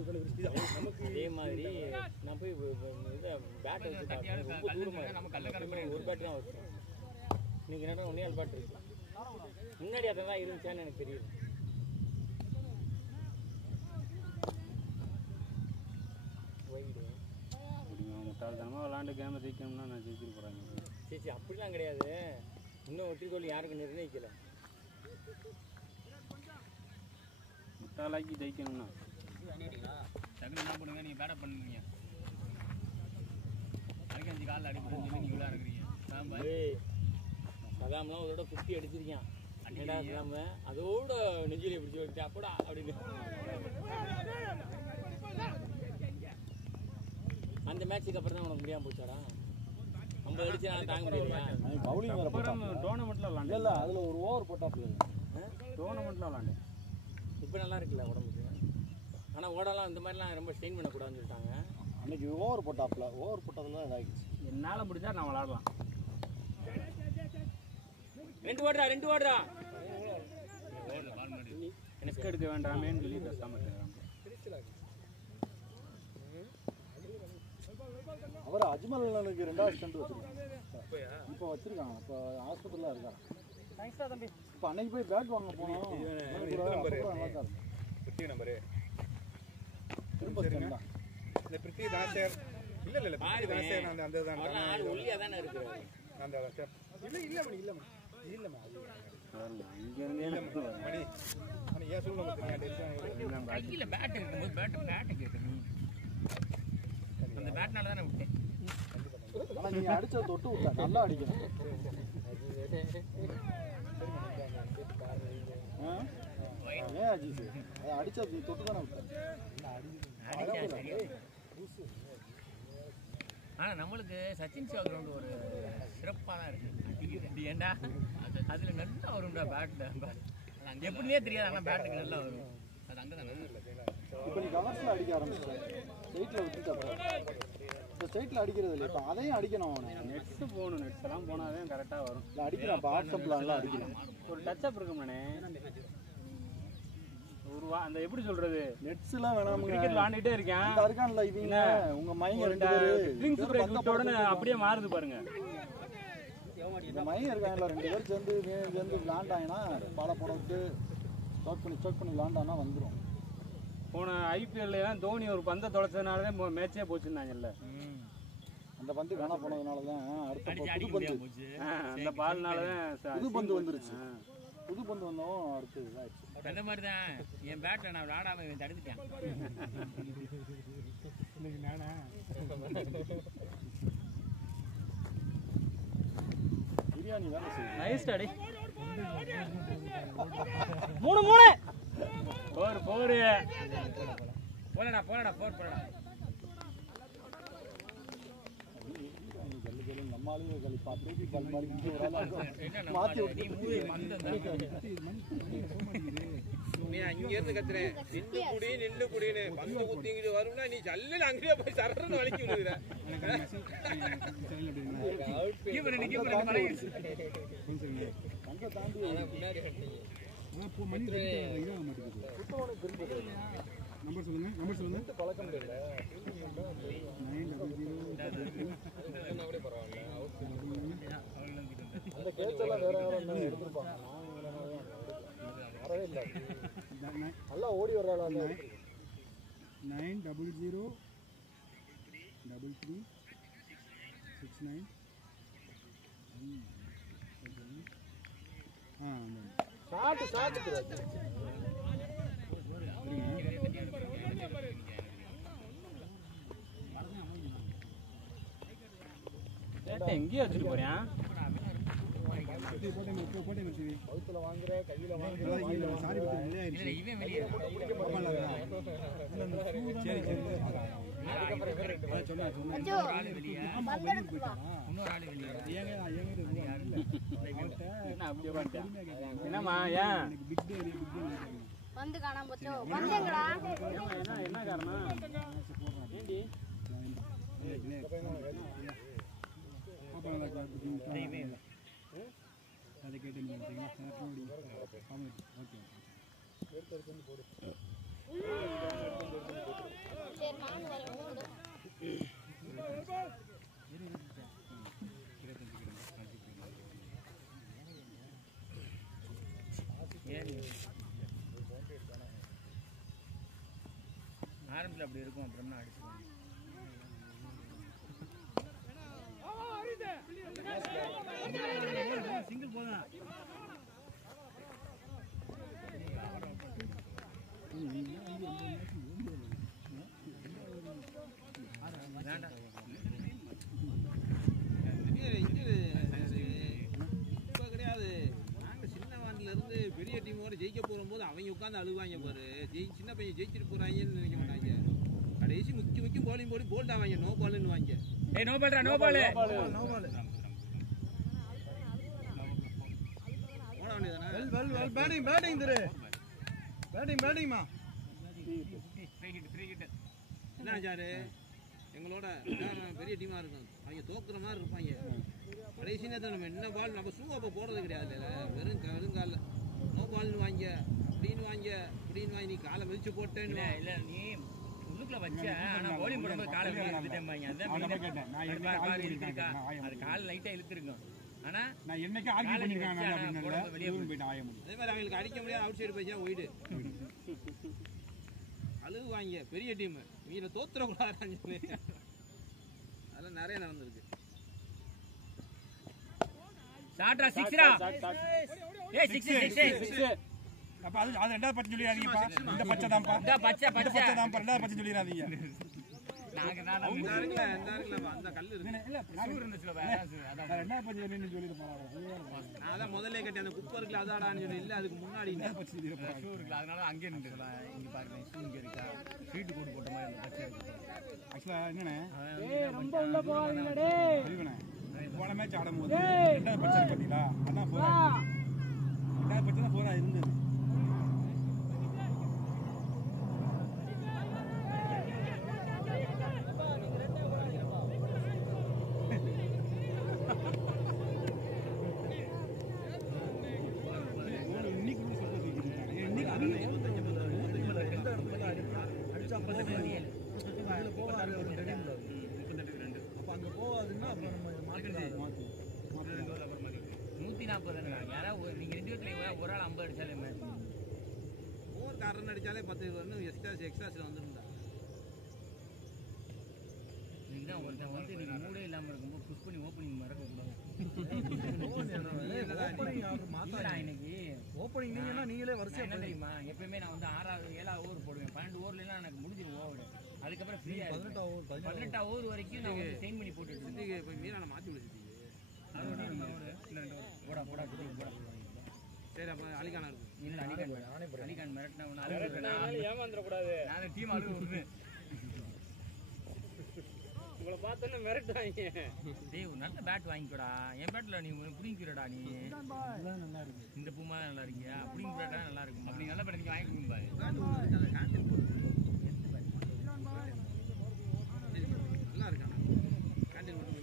நமக்கு அதே மாதிரி நான் போய் இதை பேட்டை வச்சு பார்த்தேன், ரொம்ப தூரமாக ஒரு பேட் தான் வச்சேன். இன்னைக்கு நேரம் 1 பேட் இருக்கு. முன்னாடி அதை தான் இருந்துச்சான்னு எனக்கு தெரியுது. முட்டாள்தனமாக விளாண்டு கேமை ஜெயிக்கணும்னா நான் ஜெயிச்சுட்டு போகிறாங்க. சரி அப்படிலாம் கிடையாது, இன்னும் வெற்றி தோல்வி யாருக்கு நிர்ணயிக்கல. முட்டாளாக்கி ஜெயிக்கணும்னா டக்குனு என்ன பண்ணுங்க, நீங்கள் பேட்டப் பண்ணுவீங்க. அதுக்கு 5 காலில் அடிப்போம், நீங்கள் இவ்வளோ இருக்கிறீங்க. சதாம்லாம் அதோட 50 அடிச்சிருக்கேன். அண்ணடா சதாம அதோட நெஞ்சிலே பிடிச்சி வச்சு அப்படா அப்படின்னு. அந்த மேட்சுக்கு அப்புறம் தான் உனக்கு முடியாமல் போச்சாடா? 50 அடிச்சு நான் தாங்க முடியலையா? பவுலிங் வேற அப்புறம் டோர்னமெண்ட்டில் விளாண்டேன். இல்லை அதில் ஒரு ஓவர் போட்டாப்ல டோர்னமெண்ட்டில் விளாண்டேன். இப்போ நல்லா இருக்குல்ல உடம்புக்கு. ஆனால் ஓடலாம் இந்த மாதிரிலாம் ரொம்ப ஸ்ட்ரெயின் பண்ணக்கூடாதுன்னு சொல்லிட்டாங்க. அன்னைக்கு ஓவர் போட்டாப்ல, ஓவர் போட்டதுலாம் இதாகிடுச்சு. என்னால் முடிஞ்சா நான் விளாடலாம். 2 ஓடுறா ரிஸ்க் எடுக்க வேண்டாமேன்னு சொல்லி பேசாமல் இருக்கிறாங்க. அவர் அஜ்மலுக்கு 2வது ஸ்டண்ட் வச்சிருக்காங்க, இப்போ வச்சிருக்காங்க. இப்போ ஹாஸ்பிட்டலில் இருக்காங்க. இப்போ அன்னைக்கு போய் பேட் வாங்க போனோம். திரும்ப ஸ்டண்ட் தான். இந்த பிரித்தி தாசர் இல்லை இல்லை பிரித்தி தாசர் அந்த அந்த தான் ஆள் ஒல்லியாக தானே இருக்கிறாரு. அந்த இல்லை இல்லை மணி இல்லை மணி இல்லைம்மா இங்கேருந்தே மணி மணி ஏன் சொல்லுங்க கையில் பேட் இருக்கும்போது பேட்டை கேட்கணும். அந்த பேட்னால தானே விட்டேன். ஆனால் நீங்கள் அடிச்ச தொட்டு விட்டா நல்லா அடிக்கணும். ஏன் அஜித் அதை அடிச்சா தொட்டு தானே விட்டேன். ஆனால் நம்மளுக்கு சச்சின் சிவா கிரவுண்ட் ஒரு சிறப்பாக தான் இருக்கு. ஏண்டா அதில் நல்லா வரும்டா பேட்டில், எப்படின்னே தெரியாது. ஆனால் பேட்டுக்கு நல்லா வரும். அது அங்கே தான் நல்லா. இப்போ நீ கவர்ஸில் அடிக்க ஆரம்பிச்சிட்டேன், ஸ்ட்ரைட்டில் விட்டுட்டப்ப இப்போ ஸ்ட்ரைட்டில் அடிக்கிறது இல்லை. இப்போ அதையும் அடிக்கணும். அவனை நெட்ஸு போகணும், நெட்ஸ் எல்லாம் போனால் தான் கரெக்டாக வரும். இல்லை அடிக்கிறான், இப்போ வாட்ஸ்அப்பில் அடிக்கிறான். ஒரு டச்சப் இருக்கும்ண்ணே. ஒரு அந்த எப்படி சொல்றது, நெட்ஸ்லாம் வேணாம். கிரிக்கெட் விளாண்டுட்டே இருக்கேன் இருக்கான்ல இவங்க உங்க மைங்க ட்ரிங்க்ஸ் பிரேக் விட்ட உடனே அப்படியே மாறுது பாருங்க. இந்த மைங்க இருக்காங்கல்ல 2 பேர் சேர்ந்து விளாண்டாங்கன்னா பாலை போட விட்டு ஸ்டார்ட் பண்ணி விளாண்டாங்கன்னா வந்துடும். போன ஐபிஎல்ல தோனி ஒரு பந்தை தொலைச்சதுனால தான் மேட்சே போச்சுன்னாங்கல்ல. அந்த பந்து காணா போனதுனால தான் அடுத்த புது பந்து, அந்த பால்னால தான் புது பந்து வந்துருச்சு. புது பந்து வந்தோம் அடுத்து இதாகிடுச்சு. அந்த மாதிரி தான் என் பேட்டை நான் விளாடாம இவன் தடுத்துட்டேன். பிரியாணி வேலை செய்யும். Nice daddy. 3 போர் போலடா போலடா. நம்ம ஆளுங்க கழிப்பா பேபி பால் மாதிரி மாற்றி விட்டு நீ அங்கேருந்து கத்துறேன் நின்று குடின்னு பந்து குத்திங்கிட்டு வரும்னா நீ ஜல்லில் அங்கேயே போய் சரன்னு வலிக்கி விடுகிற. அங்கே தாண்டி நம்பர் சொல்லுங்க பழக்கம் இல்லை. பரவாயில்ல அந்த கேட்செல்லாம் வேற யாரும் என்ன எடுத்துருப்பாங்க. நான் வரவே இல்லை. நல்லா ஓடி வர்றாள். 9003369 சாப்பிட்டு எங்கேயும் வச்சுட்டு போறேன். வகுத்துல வாங்குற கையில வாங்குற என்னம்மா ஏன் வந்து காணாம போச்சோ? வந்தேங்கடா. என்ன காரணம்? ஏண்டி அதை கேட்டு சரி நானும் வரேன். ஆரம்பத்தில் அப்படி இருக்கும், அப்புறம்னா அடிச்சுக்கணும். சிங்கிள் போதும். இப்போ கிடையாது. நாங்கள் சின்ன வாண்டில இருந்து பெரிய டீமோட ஜெயிக்க போகும்போது அவங்க உட்காந்து அழுவாங்க பாரு. சின்ன பையன் ஜெயிச்சிட்டு போறாங்கன்னு நினைக்க மாட்டாங்க. கடைசி முக்கியம் போலிங் போடி போல்ட் ஆவாங்க. நோ பால்னு வாங்க. ஏய் நோ பால்டா, நோ பால். போட வேண்டியதானே. பேட்டிங் திரு பேட்டிங்மா என்ன ஆச்சாரு, எங்களோட பெரிய டீமாக இருக்கும். அவங்க தோக்குற மாதிரி இருப்பாங்க. கடைசி நேரத்தில் நம்ம என்ன பால் நம்ம ஷூ அப்போ போடுறது கிடையாது. வெறும் காலில் நோ பால்னு வாங்க, அப்படின்னு வாங்க, இப்படின்னு வாங்கி நீ காலை மிதிச்சு போட்டேன்னு. இல்ல நீ உள்ளுக்குள்ள வச்ச, ஆனா bowling போடும்போது காலை வெளிய எடுத்துட்டேன்பாங்க. அதான் அது கால் லைட்டா இழுத்துருக்கும். ஆனா நான் என்னைக்கு ஆர்கியூ பண்ணிருக்காங்க அப்படின்னு வெளியே போயிட்டு ஆய முடியும். அதே மாதிரி அவங்களுக்கு அடிக்க முடியாது. அவுட் சைடு போய் ஒயிடு அழுகு வாங்க. பெரிய டீம் மீத தோத்துறக்கூடாது. அதெல்லாம் நிறைய நடந்திருக்கு. ஷாட்ரா சிக்ஸ்ரா. ஏய் சிக்ஸ் அப்ப அது ரெண்டாவது பச்சை சொல்லிராதீங்கப்பா. இந்த பச்சை தான்ப்பா. இந்த பச்சை தான்ப்பா. ரெண்டாவது பச்சை சொல்லிராதீங்க. நாங்க அந்த கல்லு இருக்கு. இல்ல ஷூர் இருந்துச்சுல அதான் ரெண்டாவது பச்சை சொல்லிட்டு போறாங்க. நான் அதான் முதல்ல கேட்டேன். அந்த குப்பை இருக்குல அதாடான்னு சொல்லி. இல்ல அதுக்கு முன்னாடி பச்சை சொல்லிட்டு போறாங்க. ஷூர் இருக்குல, அதனால அங்கே நின்னுடலாம். இங்க பாருங்க ஷூ இங்க இருக்கா. ஷீட் கோட் போட்ட மாதிரி அந்த பச்சை இருக்கு. ஆக்சுவலா என்னண்ணே, ஏய் ரொம்ப உள்ள போகாதீங்க டேய். அறிவனே போன மேட்ச் ஆடும்போது ரெண்டாவது பச்சை பாத்தீங்களா? அதான் போறா. ரெண்டாவது பச்சை தான் போறா இருந்தது. ஒரு ஆள் 50 அடிச்சாலே ஓவர் காரன் அடிச்சாலே 10 வரணும். எக்ஸ்ட்ராஸ்ல வந்துருந்தா இதுதான் ஒருத்தன் வந்து நீங்க மூடே இல்லாம இருக்கும்போது புஷ் பண்ணி ஓப்பனிங் மறக்க கூடாது. இன்னைக்கு ஓப்பனிங் நீங்கன்னா நீங்களே வரிசையா என்ன தெரியுமா, எப்பயுமே நான் வந்து 6வது 7வது ஓவர் போடுவேன். 12 ஓவர்லாம் எனக்கு முடிஞ்சிடும் ஓவர். அதுக்கப்புறம் ஃப்ரீயா 18 ஓவர் வரைக்கும் நான் வந்து செயின் பண்ணி போட்டுட்டு இருந்தேன். போய் மீனா மாத்தி விடுச்சு. போடா போடா போடா. சரி அப்ப அலிகானா இருக்கும். இல்ல அலிகான் மிரட்டினா ஏமாந்துடக்கூடாது. நான் டீம் ஆளு விடுவேன். உங்களை பார்த்தோன்னே மிரட்டுவாங்க. டேய் ஒரு நல்ல பேட் வாங்கிக்கோடா. என் பேட்ல நீ புடிங்கிறடா. நீ நல்லா இருக்கு. இந்த பூமா நல்லா இருக்கியா? புடிங்கிறடா நல்லா இருக்கும். அப்படி நல்ல பேட் நீங்க வாங்கி கொடுங்க. நல்லா இருக்கானா கேண்டீன் மட்டும்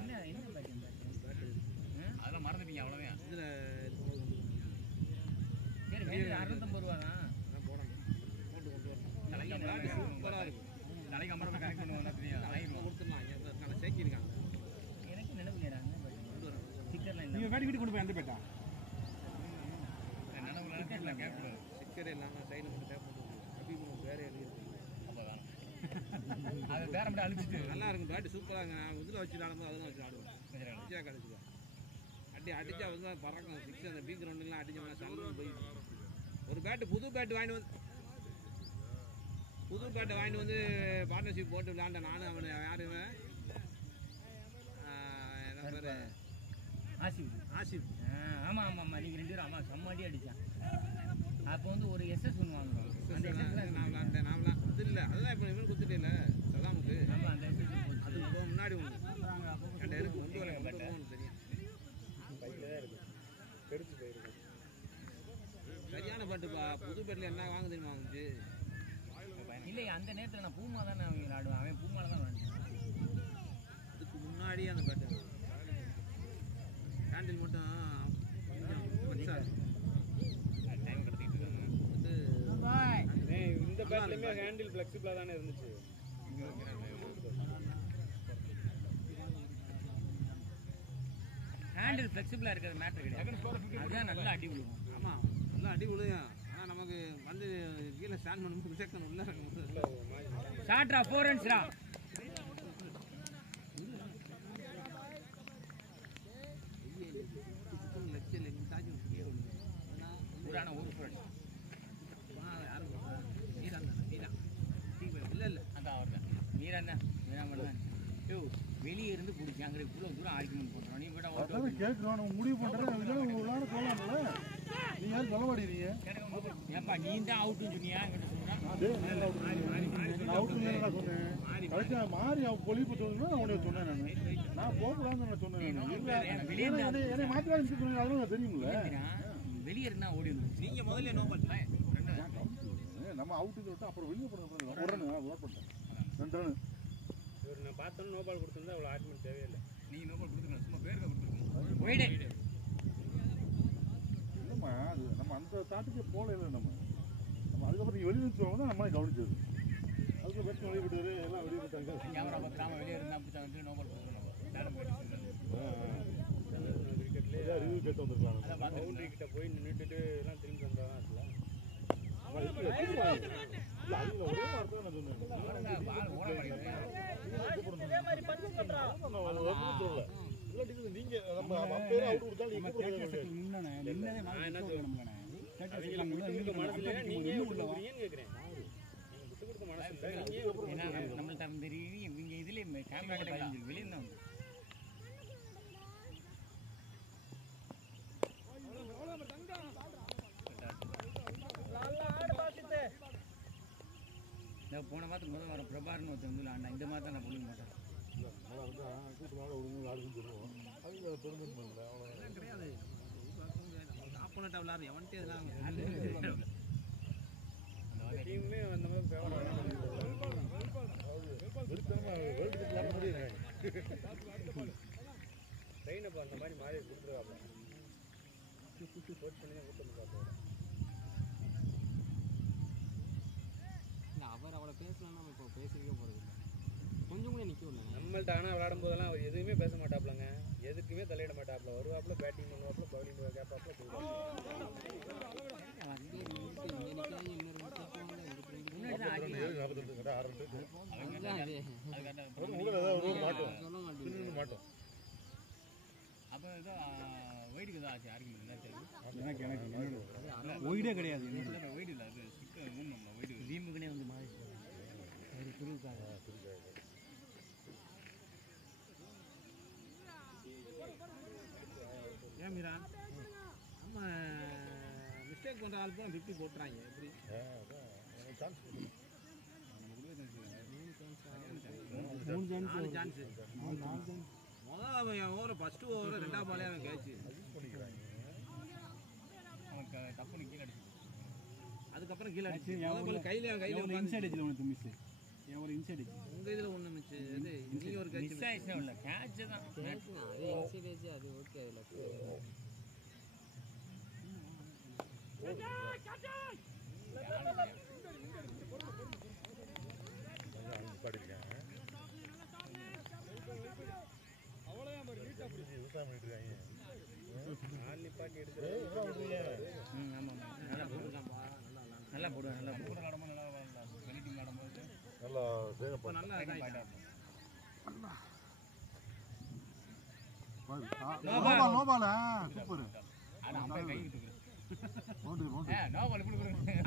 என்ன என்ன பேட் அதெல்லாம் மறந்துட்டீங்க அவ்வளவுதான். இதுல சரி வேற 650 ரூபா தான் போடணும். போட்டு கொண்டு வரணும். சூப்பரா இருக்கும். தலைக்கு அமரமா கரெக்ட் பண்ணுவாங்க. தெரியும் 1000 ரூபா கொடுத்துடலாம். நான் சேர்க்கிருக்காங்க. எனக்கு நினைவு நேரா ஸ்டிக்கர் ஸ்டிக்கர் இல்லாமல் சைடில் மட்டும் டேப் போட்டு அபிபுரம் வேற எழுதிருக்கு அது வேற மட்டும் அழிச்சிட்டு நல்லா இருக்கும் பேட்டு சூப்பராக இருக்கு. நான் இதில் வச்சு விளாடும்போது அதெல்லாம் வச்சு ஆடுவேன். அடிச்சா கிடச்சிக்கும் அடிச்சா வந்து பறக்கும் சிக்ஸ் அந்த பீக் ரவுண்டுலாம் அடிச்சோம்னா சல்லுன்னு போய் ஒரு பேட்டு புது பேட்டு வாங்கிட்டு வந்து பார்ட்னர்ஷிப் போட்டு விளையாண்டேன். நானும் அவனை யாருமே என்ன பேர் ஆசிப். ஆமாம் ஆமாம் ஆமாம் நீங்கள் 2 பேரும் ஆமாம் செம்மாடி அடித்தான். அப்போ வந்து ஒரு SS ஒன்று வாங்குவோம். அந்த நான் விளாண்டேன். அது இல்லை அதுதான் இப்போ இவன் கொடுத்துட்டே இல்லை சதாமுக்கு. ஆமாம் அந்த SS அது இப்போ முன்னாடி ஒன்று என்கிட்ட இருக்கு கொண்டு வரேன் தெரியும். சரியான பாட்டுப்பா. புது பேட்டில் என்ன வாங்க தெரியுமா வந்துச்சு இல்லை அந்த நேரத்தில் நான் பூமா தான் நான் விளாடுவேன். அவன் பூமால தான் விளாடுவேன். அதுக்கு முன்னாடியே அந்த பேட்டு ஹேண்டில் மட்டும் டைம் கடத்திட்டு இருக்காங்க. இந்த பேட்லயுமே ஹேண்டில் ஃபிளெக்சிபிளா தானே இருந்துச்சு. ஹேண்டில் ஃபிளெக்சிபிளா இருக்கிறது மேட்டர் கிடையாது. அதுதான் நல்லா அடி விழுவும். ஆமாம் நல்லா அடி விழுகும். ஆனால் நமக்கு வந்து கீழே ஸ்டாண்ட் பண்ணும்போது செகண்ட் உள்ள ஷாட்ரா 4 ரன்ஸ்ரா. லட்சம் இல்லை தாஜி ஊரான ஊர் ஃப்ரெண்ட் யாரும் இல்லை இல்லை அதான் அவர் தான் மீரான் தான் மீராமன் தான். யோ வெளியே இருந்து பிடிச்சாங்க இவ்வளோ தூரம் ஆர்குமெண்ட் பண்ணுறோம். நீ கூட கேட்குறோம் நம்ம முடிவு பண்ணுறேன் விளையாட சொல்லலாம்ல. நீ யாரும் சொல்ல மாட்டேங்கிறீங்க. ஏப்பா நீ தான் அவுட்டுன்னு சொன்னியா என்கிட்ட சொல்கிறேன். கடைசியா மாறி அவன் பொழிப்பு சொன்னா உனக்கு சொன்னேன். நான் போகலான்னு சொன்னேன். என்னை மாற்றி வாங்கி சொன்னீங்க அதெல்லாம் தெரியுமில்ல. வெளியே இருந்தா ஓடிடும். நீங்கள் முதல்ல நோ பண்ணுறேன் நம்ம அவுட்டுக்கு விட்டு அப்புறம் வெளியே போடுறது 1 ரன் ஓட் பண்ணிட்டேன் 2 ரன். இவர் நான் பார்த்தோன்னு நோ பால் கொடுத்துருந்தா அவ்வளோ ஆர்குமெண்ட் தேவையில்லை. நீங்கள் நோ பால் கொடுத்துருங்க சும்மா பேருக்கு கொடுத்துருக்கோம். போயிடு இல்லைம்மா அது நம்ம அந்த தாட்டுக்கே போகல. நம்ம அதுக்கப்புறம் நீ வெளியே வச்சுருவோம் நம்மளே கவனிச்சது. அதுக்கு பிரச்சனை வெளியே விட்டுரு எல்லாம் வெளியே விட்டாங்க. கேமரா பார்த்துக்காம வெளியே இருந்தா அப்படி தான் வந்து நோ பால் கொடுத்துருவோம். கிரிக்கெட்லேயே ரிவ்யூ கேட்டு வந்துருக்கலாம். பவுண்டரி கிட்ட போய் நின்றுட்டு எல்லாம் திரும்பி வந்தா தான் இருக்கலாம். ஒரே வார்த்தை நான் சொன்னேன். நீங்க நம்ம பேர் அவுட் கொடுத்தா நீங்க நம்மள்ட்ட அந்த இவங்க இதுலேயே கேமரா கிட்ட வெளியே தான் வந்து போன மாதத்துக்கு முதல் வாரம் பிரபார்னு ஒருத்தர் வந்து விளாண்டா. இந்த மாதிரி தான் நான் கொடுக்க மாட்டேன். கிடையாது ஆப்போனட்டா விளாட்ற எவன்ட்டே இதெல்லாம் டீமுமே அந்த மாதிரி ட்ரெயின் அப்போ அந்த மாதிரி மாறி கொடுத்துருவாங்க. கோச் பண்ணி தான் கொடுத்துருக்காங்க. அவர் அவளை பேசலாம் நம்ம இப்போ பேசிக்கவே போகிறது இல்லை. கொஞ்சம் கூட நிற்க விடல. நம்மள்ட்ட ஆனால் விளையாடும் போதெல்லாம் அவர் எதுவுமே பேச மாட்டாப்லங்க. எதுக்குமே தலையிட மாட்டாப்ல. வருவாப்புல பேட்டிங் பண்ணுவாப்புல பவுலிங் கேட்பாப்புல அப்போ ஏதோ ஒயிட்டுக்கு தான் ஆச்சு. ஆர்குமெண்ட் எனக்கு ஒயிடே கிடையாது. ஒயிட் இல்லை அது ஸ்டிக்கர் நம்ம ஒயிட் வீம்புக்குனே வந்து மாதிரி புதுக்காக ஏன் மீரா நம்ம மிஸ்டேக் பண்ணுற ஆள் போனால் 50 போட்டுறாங்க. எப்படி 4 சான்ஸ் முதல்ல அவன் ஓவர் ஃபஸ்ட்டு ஓவர் 2ஆம் பாலே அவன் கேட்ச்சு அவனுக்கு டப்புன்னு கீழே அடிச்சு. அதுக்கப்புறம் கீழே அடிச்சு கையில் அவன் கையில் இன்சைட் எஜ்ல ஒன்று மிஸ். ஒரு இன்சைட் எஜ் உங்கள் இதில் ஒன்று மிச்சு இது நீங்கள் ஒரு கேட்ச் மிஸ் ஆயிடுச்சுன்னா இல்லை கேட்ச் தான். அது இன்சைட் அது ஓகே. நிப்பாட்டி எடுத்து ஆமாம் ஆமாம் நல்லா போகும். இப்போ நல்லா இதாயிட்டா. நோபால சூப்பர்.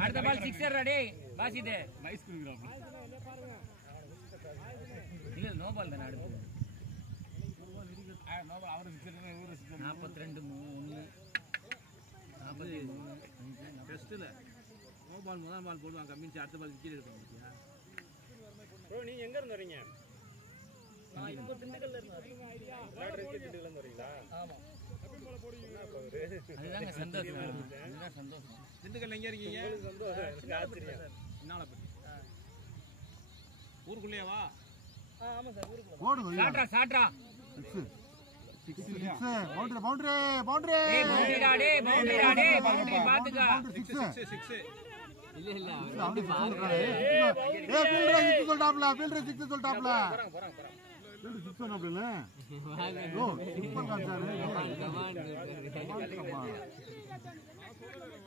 அடுத்த பால் சிக்ஸர் டேய் பாசிதே இல்ல நோ பால் தானே அடுத்து 42 1 43 டெஸ்ட்ல நோ பால் முதல் பால் போடுவாங்க கம்மிச்சு அடுத்த பால் விக்கெட் எடுப்பாங்க பாத்தியா? ப்ரோ நீங்க எங்க இருந்து வரீங்க? திண்டுக்கல்ல இருந்து வரீங்களா? ஆமா. அதுதாங்க சந்தோஷம். அதுதான் சந்தோஷம். திண்டுக்கல்ல எங்க இருக்கீங்க? சந்தோஷம். ஊருக்குள்ளேயே வா. ஆமா சார் ஊருக்கு ஓடுங்க. சாட்ரா சாட்ரா 6 பவுண்டரி பவுண்டரி டேய் பவுண்டரிடா டேய் பவுண்டரிடா டேய் பவுண்டரி பாத்துக்க 6 இல்ல இல்ல அவன் ஃபீல்டர் 6 சொல்லிட்டாப்ல ஃபீல்டர் 6 சொல்லிட்டாப்ல ஃபீல்டர் 6 சொன்னாப்ல ஓ சூப்பர் கான்சாரு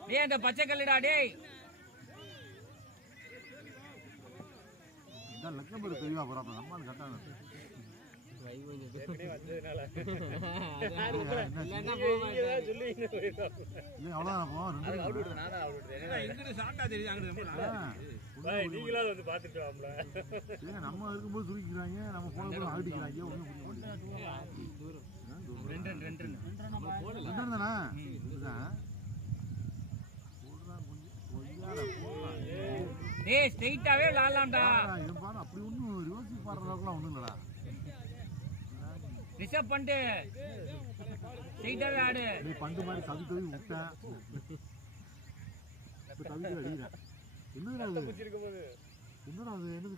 டேய் அந்த பச்சை கல்லுடா டேய் இதான் லக்கம்பர் தெரியவா போறாப்ல நம்மால கட்டான நம்ம இருக்கும்போது சுருக்கிறாங்க நம்ம போன ஆடிக்கிறாங்க டேய் ஸ்ட்ரைட்டாவே விளையாடலாம்டா அப்படி ஒன்னும் ரிவர்ஸ் பாடுறதுக்குலாம் ஒண்ணும் இல்லடா ரிசர்வ் பண்ணிட்டு ஸ்ட்ரைட்டாவே ஆடு நீ பண்டு மாதிரி தவி விட்டேன் இப்ப தவிக்க அடிக்கிறேன் என்னடா அது என்னது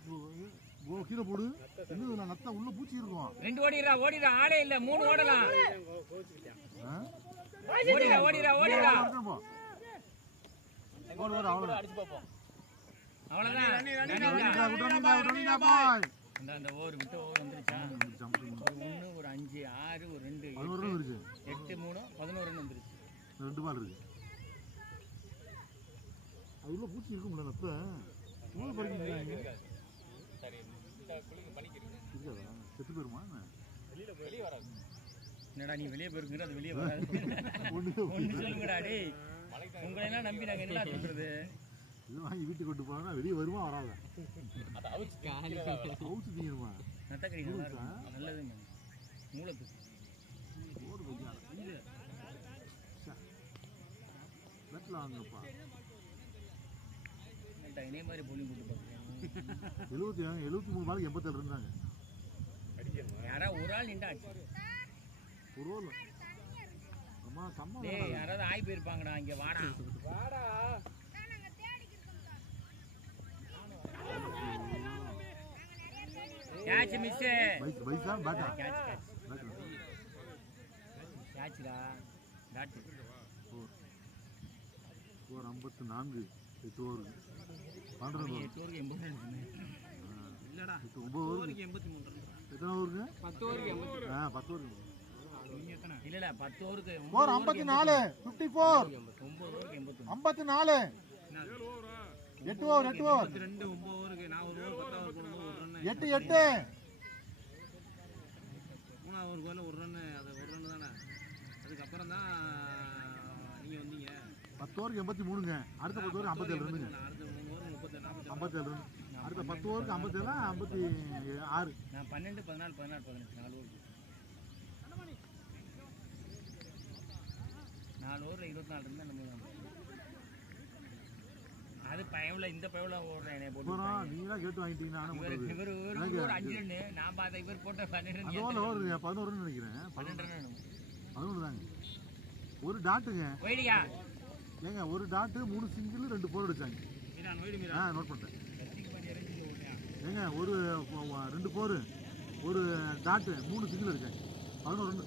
கீழே போடு என்னது நத்தா உள்ள பூச்சி இருக்கும் 2 ஓடிடா ஆளே இல்ல 3 ஓடலாம் ஓடிடா அவ்வளவுதான் அடிச்சு பாப்போம் அவ்வளவுதான் அந்த ஓவர் விட்டு ஓவர் வந்துருச்சா ஒரு 1 ஒரு 5 6 ஒரு 2 8 3 11 ரன் வந்துருச்சு 2 பால் இருக்கு அது உள்ள பூச்சி இருக்க முடியல அப்ப ஊர் படிக்கிறீங்க செத்து போயிருமா வெளியே வராது என்னடா நீ வெளியே போயிருக்கிற அது வெளியே வராது ஒண்ணு சொல்லுங்கடா டேய் உங்களை எல்லாம் நம்பி நாங்க என்ன சொல்றது இது வாங்கி வீட்டுக்கு கொண்டு போனா வெளியே வருமா வராத அவுச்சு தீருமா நத்தக்கறி நல்லதுங்க மூலத்துக்கு வாங்கப்பா இதே மாதிரி போலி போட்டு பாக்குறேன் 73 பாலுக்கு 87 இருந்தாங்க யாரா ஒரு ஆள் நின்றாச்சு ஒரு ஆள் அம்மா கம்மா டேய் யாராவது ஆய் போயிருப்பாங்கடா இங்க வாடா கேட்ச் மிஸ் பைசா பேட்டா கேட்ச்டா பேட் 54 8 ஓவர் 12 8 ஓவருக்கு 80 ரன் இல்லடா 9 ஓவருக்கு 83 ரன் எத்தனை ஓவருக்கு 10 ஓவருக்கு 80 10 ஓவருக்கு இல்ல 10 ஓவருக்கு 54 54 9 ஓவருக்கு 54 8 ஓவர் 2 9 ஓவருக்கு நான் ஒரு ஓவர் 10 ஓவர் போடும்போது ஒரு ரன் 8 மூணாவது ஓவருக்கு ஒரு ரன் அது ஒரு ரன் தானே அதுக்கப்புறம் தான் நீங்க வந்தீங்க 10 ஓவருக்கு 83ங்க அடுத்த 10 ஓவருக்கு 57 ரன்னுங்க அடுத்த 3 ஓவர் 57 ரன் அடுத்த 10 ஓவருக்கு 57 56 நான் 12 14 16 15 4 ஓவர் 4 ஓவர்ல 24 இருந்தா நம்ம அது பயவுல இந்த பயவுல ஓடுறேன் என்னைய போட்டு நீங்களா கேட்டு வாங்கிட்டீங்க நானும் இவர் ஒரு 5 ரன் நான் பார்த்த இவர் போட்ட 12 ரன் அதோட ஓவர் 11 ரன் நினைக்கிறேன் 12 ரன் 11 தாங்க ஒரு டாட்டுங்க போயிடியா ஏங்க ஒரு டாட் 3 சிங்கிள் 2 போர் அடிச்சாங்க நோட் பண்ணிட்டேன் ஏங்க ஒரு 2 போர் ஒரு டாட் 3 சிங்கிள் அடிச்சாங்க 11 ரன்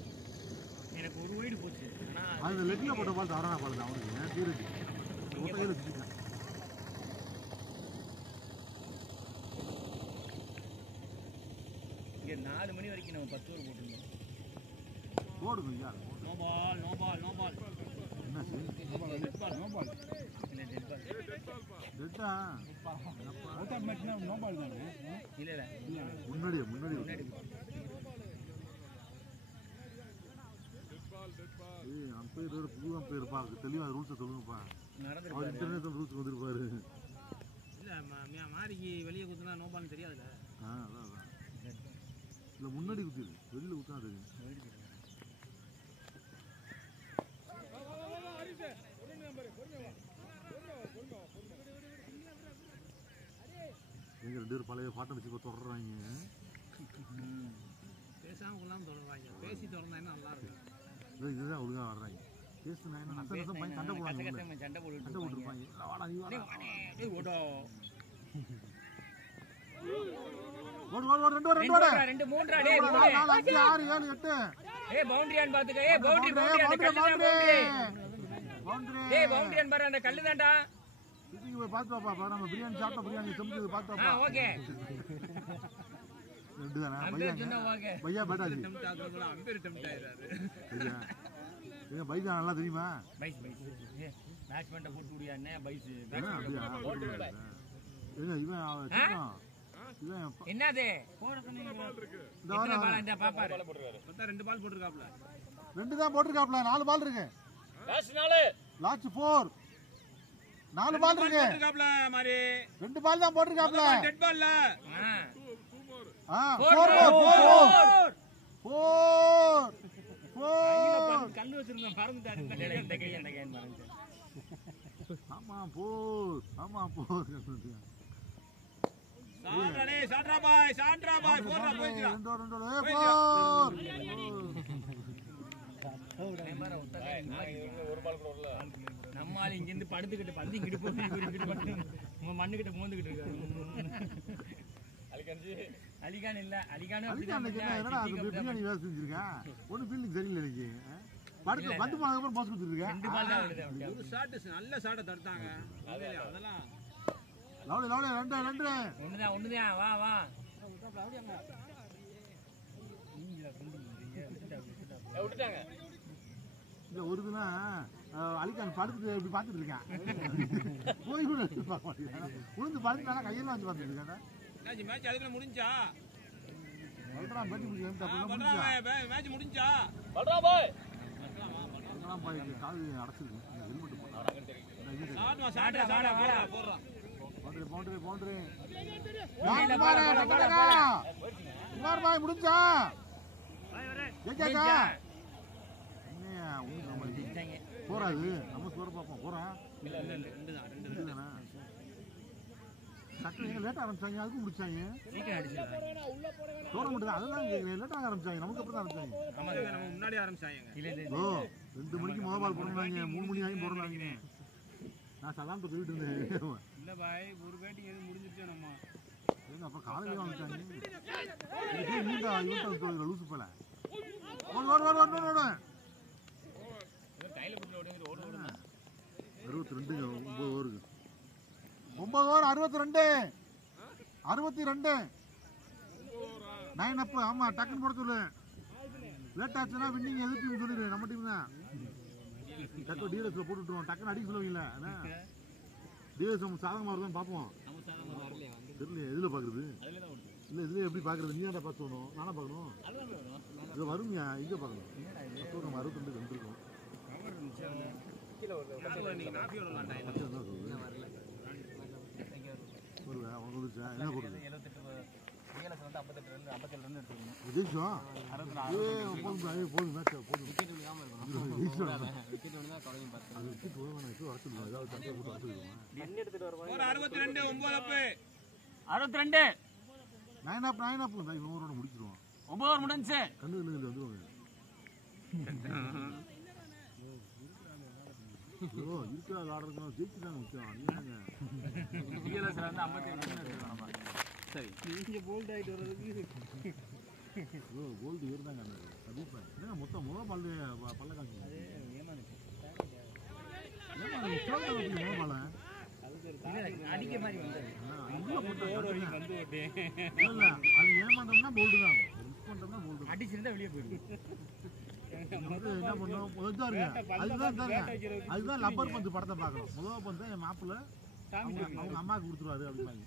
எனக்கு ஒரு வைடு போச்சு அது லெக்ல போட்ட பால் தவறான பால் தான் அவனுக்கு தீரக்கு ஒத்தையில வச்சுட்டேன் இங்க 4 மணி வரைக்கும் நம்ம 10 ஓவர் போட்டுருந்தோம் போடுங்க ஐயா நோ பால் என்ன சார் டெட் பால் இல்ல டெட் பால் டெட்டா அதான் இல்ல இல்ல முன்னாடி அம்பையர் புது அம்பையர் இருப்பாரு தெளிவா ரூல்ஸை சொல்லுங்கப்பா. அவர் இன்டர்நேஷனல் ரூல்ஸ் வந்துருப்பாரு. இல்ல மாறிக்கு வெளியே குத்துனா நோ பால்னு தெரியாதுல்ல. அதான் இல்ல முன்னாடி குத்திரு வெளியில குத்தா தெரியும். எங்க 2 பேரும் பழைய பார்ட்னர்ஷிப்பை தொடர்றாங்க. பேசாம கொள்ளாம தொடர்றாங்க. பேசி தொடர்ந்தா நல்லா இருக்கும். இதுதான் ஒழுங்கா வர்றாங்க. பேசுனா என்ன நசம் பையன் சண்டை போடுவாங்க. சண்டை போட்டுருப்பாங்க. வாடா நீ வாடா. ஏய் ஓடோ. ஓடு 2 3 டேய் 4 5 6 7 8. ஏய் பவுண்டரியான் பாத்துக்க. ஏய் பவுண்டரி அந்த கல்லு தான் பவுண்டரி. டேய் பவுண்டரியான் பாரு அந்த கல்லு தான்டா. இதுக்கு போய் பாத்து பாப்பா. நம்ம பிரியாணி சாப்பிட்ட பிரியாணி சமைச்சது பாத்து பாப்பா. ஓகே. ரெண்டு தானா பையா பேட்டா ஜி அம்பேர் டெம்ப்ட் ஆயிராரு. ஏங்க பையா நல்லா தெரியுமா? பைஸ் மேட்ச் பண்ண போட்டு முடியா என்ன பைஸ் அப்படியே ஏங்க இவன் என்னது போற சொன்னீங்க எத்தனை பால் இந்த பாப்பாரு மொத்தம் 2 பால் போட்டுருக்காப்ல. 2 தான் போட்டுருக்காப்ல. 4 பால் இருக்கு. லாஸ்ட் 4 4 பால் இருக்கு. போட்டுருக்காப்ல மாதிரி 2 பால் தான் போட்டுருக்காப்ல. டெட் பால்ல 4 கல்லு வச்சிருந்தோம் மறந்துட்டாரு. இந்த கை அந்த கை மறந்து. ஆமா போர் சாட்ரா பாய் போறா போயிடுறா. நம்மால இங்க இருந்து படுத்துக்கிட்டு பந்தி இங்கிட்டு போய் உங்க மண்ணுகிட்ட மோந்துகிட்டு இருக்காரு. அலிகான் இல்ல அலிகான் பிரியாணி வேலை செஞ்சிருக்கேன். ஒன்னும் ஃபீல்டிங் சரியில்லை எனக்கு. படுத்து பந்து போனதுக்கு அப்புறம் பாஸ் கொடுத்துருக்கேன். 2 பால் தான் வருது. ஒரு ஷாட் நல்ல ஷாட்டை தடுத்தாங்க. அதெல்லாம் லவ்லி 2 ஒண்ணுதான் வா விட்டுட்டாங்க. இல்ல ஒருதுனா அலிகான் படுத்துட்டு இப்படி பாத்துட்டு இருக்கேன். போய் கூட பார்க்க மாட்டேங்கிறேன். உளுந்து படுத்துனா கையெல்லாம் வச்சு பாத்துட்டு இருக்கேன். மேட்ச் அதுக்குள்ள முடிஞ்சா மேட்ச் முடிஞ்சா காது அடைச்சிருக்கு. ஹெல்மெட் போடுறான். பவுண்டரி குமார் பாய் முடிஞ்சா போறாது. நம்ம ஸ்கோர் பார்ப்போம். போறேன் டக்குனு லேட்டாக ஆரம்பிச்சாங்க. அதுக்கும் முடிச்சாங்க. டோர்னமெண்ட் தான் அதெல்லாம் லேட்டாக ஆரம்பிச்சாங்க. நமக்கு அப்புறம் தான் ஆரம்பிச்சாங்க. நம்ம முன்னாடி ஆரம்பிச்சாங்க. 2 மணிக்கு முதல் பால் போடுறாங்க. 3 மணி ஆகி போடுறாங்க. நான் சதாம் சொல்லிட்டு இருந்தேன். இல்ல பாய் ஒரு பேட்டிங் எது முடிஞ்சிருச்சு நம்ம. அப்புறம் காலையில வந்துட்டாங்க. லூசு போல 62 9 ஓவர் 62 9 அப். ஆமா டக்குன்னு போட சொல்லு. லேட் ஆச்சுன்னா வின்னிங் எது டீம் சொல்லிடு. நம்ம டீம் தான். டக்கு டிஎஸ்ல போட்டுட்டுருவோம். டக்குன்னு அடிக்க சொல்லுவீங்களா? டிஎஸ் நம்ம சாதகமாக வருதான்னு பார்ப்போம். தெரியல எதில் பார்க்குறது? இல்லை இதில் எப்படி பார்க்குறது? நீ தான் பார்த்து சொல்லணும். நானா பார்க்கணும்? இதில் வருங்க. இங்கே பார்க்கணும். நம்ம 62 வந்துருக்கோம். என்ன போடுறது? முடிச்சிருவோம். 9 முடிஞ்சு கண்ணு வந்துருவாங்க. இருக்கிற ஆர்டர் ஜெயிச்சு தாங்க முக்கியம். சரி நீங்க போல்ட் ஆயிட்டு வர்றதுக்கு கோல்டு இருந்தாங்க. ஏன்னா மொத்தம் முதல் பால் பல்ல காசு அடிக்க மாதிரி வந்து அது ஏமாந்தோம்னா போல்டு தான். மிஸ் பண்ணிட்டோம்னா போல்டு. அடிச்சிருந்தா வெளியே போயிடும். என்ன பண்ணுவோம்? அதுதான் லப்பர் பந்து படத்தை பார்க்கணும். முதல் பந்து என் மாப்பிள்ள அவங்க அம்மாவுக்கு கொடுத்துருவாரு அப்படின்னாங்க.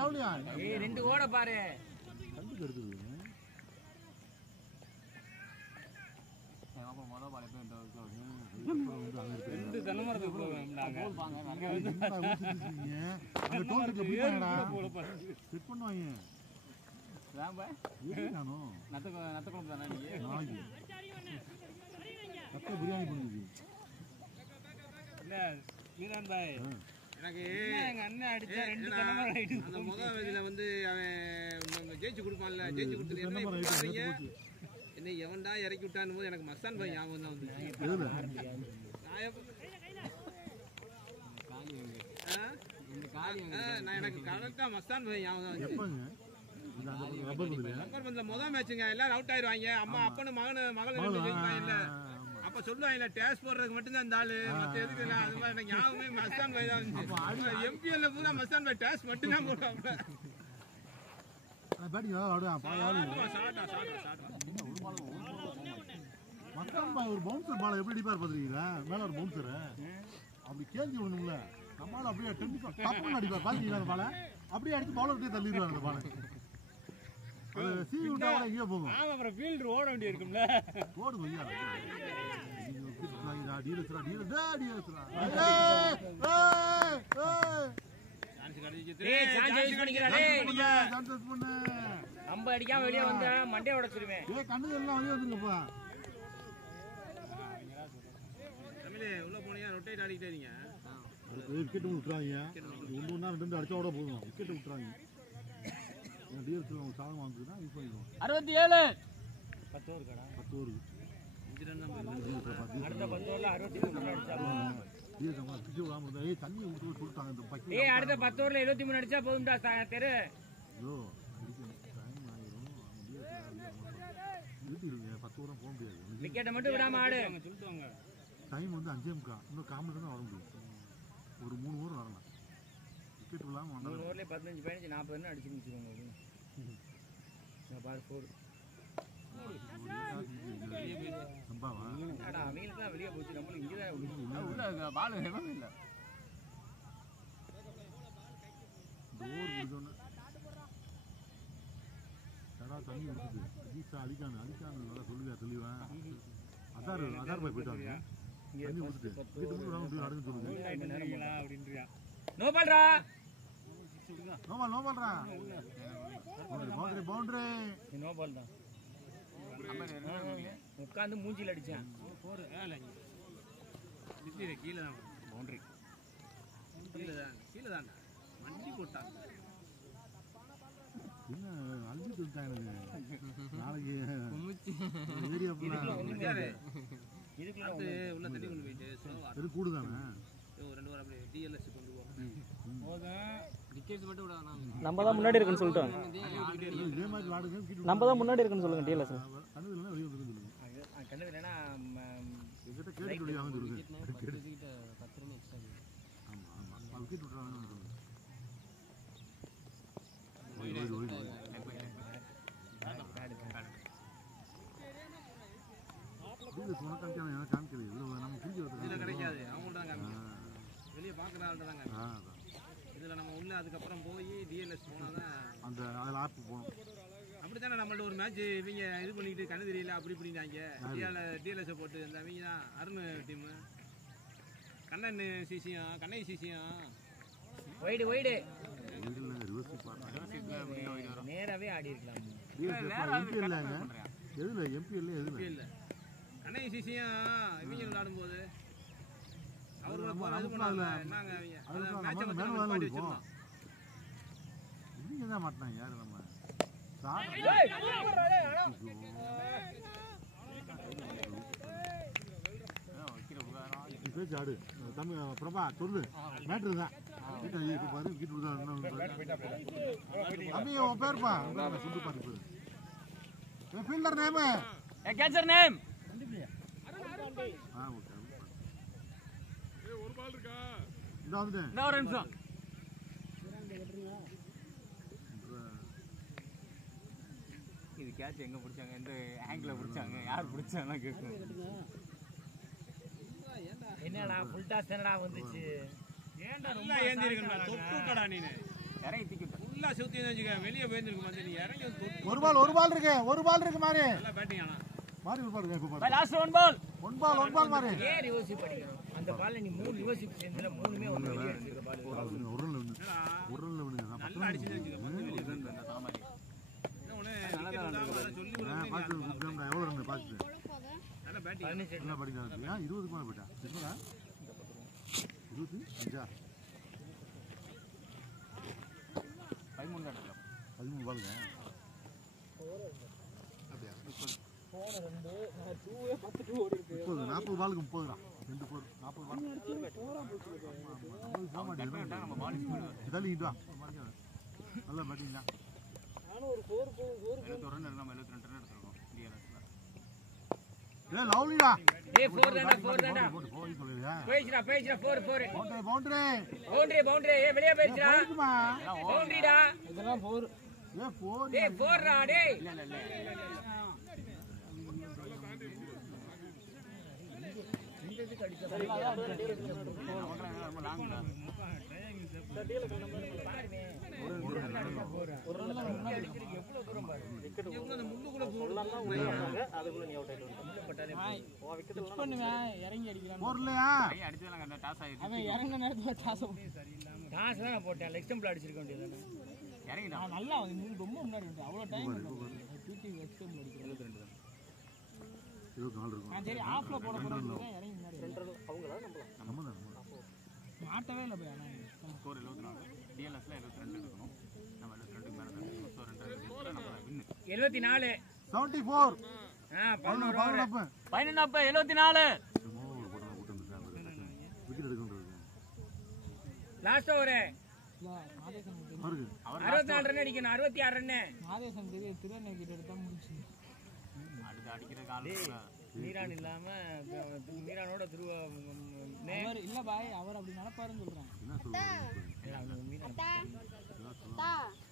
லவ்லியா ஏய் 2 ஓட பாரு. கண்டுக்கு எடுத்துருது. ரெண்டு தலைமுறை போவாங்க. செட் பண்ணுவாங்க. நத்த குழம்பு தானே நீங்க? நாளைக்கு நத்த பிரியாணி பண்ணுது. இல்ல மீரான் பாய், எனக்கு எங்க அண்ணன் அடிச்சா 2 தலைமுறை ஆயிட்டு. அந்த முதல் இதுல வந்து அவன் ஜெயிச்சு கொடுப்பான்ல, ஜெயிச்சு கொடுத்தது என்ன எவன்டா இறக்கி விட்டான்னு போது எனக்கு மஸ்தான் பாய் ஞாபகம் தான் வந்து நான் எனக்கு கரெக்டா மஸ்தான் பாய் ஞாபகம் தான் எப்பங்க நம்பர் பந்தில முதல் மேட்சுங்க எல்லாரும் அவுட் ஆயிருவாங்க. அம்மா அப்பனு மகள் இல்ல அப்ப சொல்லுவாங்க டேஸ்ட் போடுறதுக்கு மட்டும்தான் இந்த ஆளு, மத்த எதுக்கு இல்லை. அது மாதிரி எனக்கு ஞாபகமே மஸ்தான் பாய் தான் வந்து எம்பிஎல்ல பூரா மஸ்தான் பாய் டேஸ்ட் மட்டும்தான் போடுவாங்க. ஒரு பவுன்சர் பால் எப்படி அடிப்பார் பாத்துருக்கீங்களா? மேல ஒரு பவுன்சர் அப்படி கேள்வி விடணும்ல, நம்மளால அப்படியே டப்புன்னு அடிப்பார். பாத்தீங்களா அந்த பாலை அப்படியே அடிச்சு பவுலர்கிட்டே தள்ளிடுவாங்க. அந்த பாலை சீவி விட்டா எங்கேயோ போகும். அப்புறம் ஃபீல்டர் ஓட வேண்டி இருக்கும்ல. ஓடு ஐயா, நம்ம அடிக்காம வெளியே வந்தா மண்டைய உடைச்சிருவேன். கண்ணு எல்லாம் வெளியே வந்துருங்கப்பா. உள்ள போனீங்க ரொட்டேட் ஆடிக்கிட்டே இருங்க. விக்கெட் விட்டுறாங்க. 1-2 அடிச்சா கூட போதும். விக்கெட் விட்டுறாங்க. டிஎஸ்ல அவங்க சாதம் வாங்குதுன்னா யூஸ் பண்ணிடுவோம். 67 10 ஓவர் கடா 10 ஓவர் அடுத்த 10 ஓவர்ல 63 அடிச்சா டிஎஸ் அவங்க பிச்சு விடாம இருந்தா ஏய் தண்ணி ஊத்தி சொல்லிட்டாங்க இந்த பக்கி. ஏய் அடுத்த 10 ஓவர்ல 73 அடிச்சா போதும்டா தெரு. ஐயோ டைம் ஆயிரும். வீட்டுக்கு 10 ஓவர் போக முடியாது. விக்கெட்டை மட்டும் விடாம ஆடு. சொல்லிட்டாங்க. டைம் வந்து 5:45. இன்னும் காமன் தான் வர முடியும். ஒரு 3 ஓவர் வரலாம். விக்கெட் விடாம 3 ஓவர்ல 15 15 40 ரன் அடிச்சு நிச்சுங்க. பார் 4 சம்பாவா அடா அவங்களுக்கு தான் வெளிய போச்சு. நம்ம இங்க தான் உள்ள பால் வேணும் இல்ல. டோர் முடிஞ்சோன கடா தண்ணி ஊத்துது. ஜீசா அலிகான் நல்லா சொல்லுவா தெளிவான். அதார் போய் போயிட்டாங்க. தண்ணி ஊத்துது. வீட்டு முன்னாடி வந்து நடந்து சொல்லுங்க அப்படின்றியா? நோ பால்ரா. நோ பால்ரா. பவுண்டரி நோ பால் தான். உட்காந்து மூஞ்சில அடிச்சான். கீழே தான் பவுண்டரி கீழே தான் வண்டி போட்டாங்க. என்ன அழிஞ்சிட்டு விட்டாங்க. நாளைக்கு ஏரியா இதுக்கு உள்ள தண்ணி கொண்டு போயிட்டு கூடுதானே 2 வாரம் அப்படியே டிஎல்எஸ் கொண்டு நம்ம தான் முன்னாடி இருக்குன்னு சொல்லிட்டோம். நம்ம தான் முன்னாடி இருக்குன்னு சொல்லுங்க. டிஎல்எஸ் கண்ணு வெளியே வந்து சொல்லுங்க. கண்ணு இல்லைன்னா எங்கிட்ட கேட்டு வெளியே வாங்க சொல்லுங்க. 10 ரன் எக்ஸ்ட்ரா. ஆமா ஆமா விக்கெட் விட்டுறாங்கன்னு சொல்லுங்க. கிடைக்காது. அவங்கள்ட்ட தான் வெளியே பார்க்குற ஆள்கிட்ட தாங்க. இதில் நம்ம உள்ள அதுக்கப்புறம் போய் டிஎல்எஸ் போனால் தான் அந்த அதில் ஆப் போகணும். அப்படி தானே நம்மள்ட்ட ஒரு மேட்ச் இவங்க இது பண்ணிக்கிட்டு கண்ணு தெரியல அப்படி இப்படின்னாங்க. டிஎல்எஸை போட்டு இந்த அவங்க தான் அருண் டீமு கண்ணன் சிசியும் கண்ணை சிசியும் வைடு நேராவே ஆடி இருக்கலாம். எம்பி இல்ல கண்ணை சிசியும் இவங்க விளையாடும்போது அவரோட இது பண்ணாங்க. என்னங்க இவங்க தான் மாட்டினாங்க. யாரு நம்ம பேச்சு ஆடு தமிழ் பிரபா சொல்லு மேட்ரு தான். பாரு விக்கெட் தம்பி உன் பேருப்பா சொல்லு பாரு. Fielder name catcher name. ஒரு நிமிஷம். இது கேட்ச் எங்க பிடிச்சாங்க, எந்த ஆங்கிள் பிடிச்சாங்க, யார் பிடிச்சாங்க கேட்கும். என்னடா ஃபுல் டாஸ் தானடா வந்துச்சு. ஏன்டா ரொம்ப நல்லா ஏந்திருக்கா தொட்டுக்கடா நீனு. இறங்கி தூக்கிட்டேன். ஃபுல்லா சுத்தி வச்சுக்க வெளியே போயிருந்துருக்கு வந்து நீ இறங்கி தொட்டு. ஒரு பால் இருக்கு மாறி. நல்லா பேட்டிங் ஆனா. மாறி ஒரு பால் இப்ப பாரு. லாஸ்ட் ஒன் பால் மாறி. ஏன் ரிவர்ஸ் படிக்கணும்? அந்த பால்ல நீ 3 ரிவர்ஸ் சேர்ந்தல 3மே ஒரு வெளிய எடுத்துக்க பால். ஒரு ரன்ல விடுங்க. நல்லா அடிச்சுன்னு வச்சுக்க வந்து வெளியே வந்து சாமாரி. இன்னொன்னு விக்கெட் விடாம சொல்லி பாத்து எவ்வளவு ரன் பாத்து. நல்லா பேட்டிங். என்ன படிக்கிறாங்க? 20க்கு மேல போய்டா. என்னடா? 25 13 தான் 13 பாலுங்க. அப்படியே போன 2 நான் 2 10 2 ஓடி இருக்கு. 40 பாலுக்கு 30 தான். 2 போர் 40 பால். நம்ம பால் தள்ளிட்டு வா. நல்ல பேட்டிங் தான். நானும் ஒரு 4 71 ரன் இருக்கு. நம்ம 72 ரன் எடுத்துறோம் டிஆர்எஸ்ல. ஏய் லவ்லிடா. ஏய் 4 தான்டா. போய் சொல்லுறியா? பேஜ்ரா 4 பவுண்டரி. ஏய் வெளிய பேஜ்ரா. பவுண்டரிடா. இதெல்லாம் 4. ஏய் 4. டேய் 4 ரா டேய். இல்ல இறங்கி அடிக்கிறான். போறலையா? அடிச்சதெல்லாம் கரெக்டா டாஸ் ஆயிடுச்சு. அவன் இறங்கின நேரத்துல டாஸ் டாஸ் தான் போட்டேன். லெக் ஸ்டம்ப்ல அடிச்சிருக்க வேண்டியது. இறங்கிட்டான். நல்லா ரொம்ப முன்னாடி வந்து அவ்வளவு டைம் பிடி எக்ஸ்டெண்ட் அடிக்கிறது. 24 இருக்கும். நான் சரி ஆஃப்ல போட போறேன் இறங்கி முன்னாடி அவங்களா நம்ம மாட்டவே இல்ல பை. ஆனா ஸ்கோர் 74. டிஎல்எஸ்ல 72 எடுக்கணும். நம்ம 72க்கு மேல தான். ஸோ 2 ரன் நம்ம வின். 74. 74. 11 14 அப். 74. விக்கெட் எடுக்கணும். Last over. மாதேசன் பாருங்க. 64 ரன் அடிக்கணும். 66 ரன். மாதேசன் திறனை விக்கெட் எடுத்தா முடிச்சு. அடுத்து அடிக்கிற கால மீரான் இல்லாம மீரானோட அவர் இல்ல பாய் அவர் அப்படி நடப்பாருன்னு சொல்றேன். என்ன சொல்றீங்க?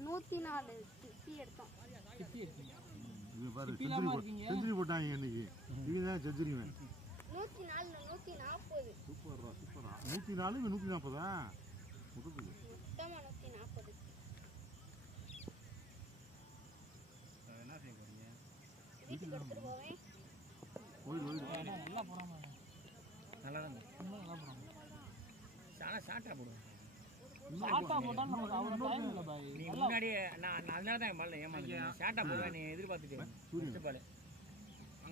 104 50 எடுத்தோம். இது பாரு செஞ்சுரி போட்டாங்க இன்னைக்கு. இதுதான் செஞ்சுரிவன். 104 140. சூப்பர்ரா. 104 140 முதுகுது. மொத்தமா 140. என்ன செய்ய போறீங்க? வீட்டுக்கு எடுத்துட்டு போவேன். நல்லா போறாம. நல்லா தான். நல்லா போறாம. சானா ஷாட்டா போடுங்க. ஷாட்டா போட்டா நமக்கு அவ்வளவு டைம் இல்ல பாய். நீ முன்னாடியே நான் அதனால தான் பால்ல ஏமாந்தேன். ஷாட்டா போடுவேன் நீ எதிர்பார்த்துட்டேன். First ball.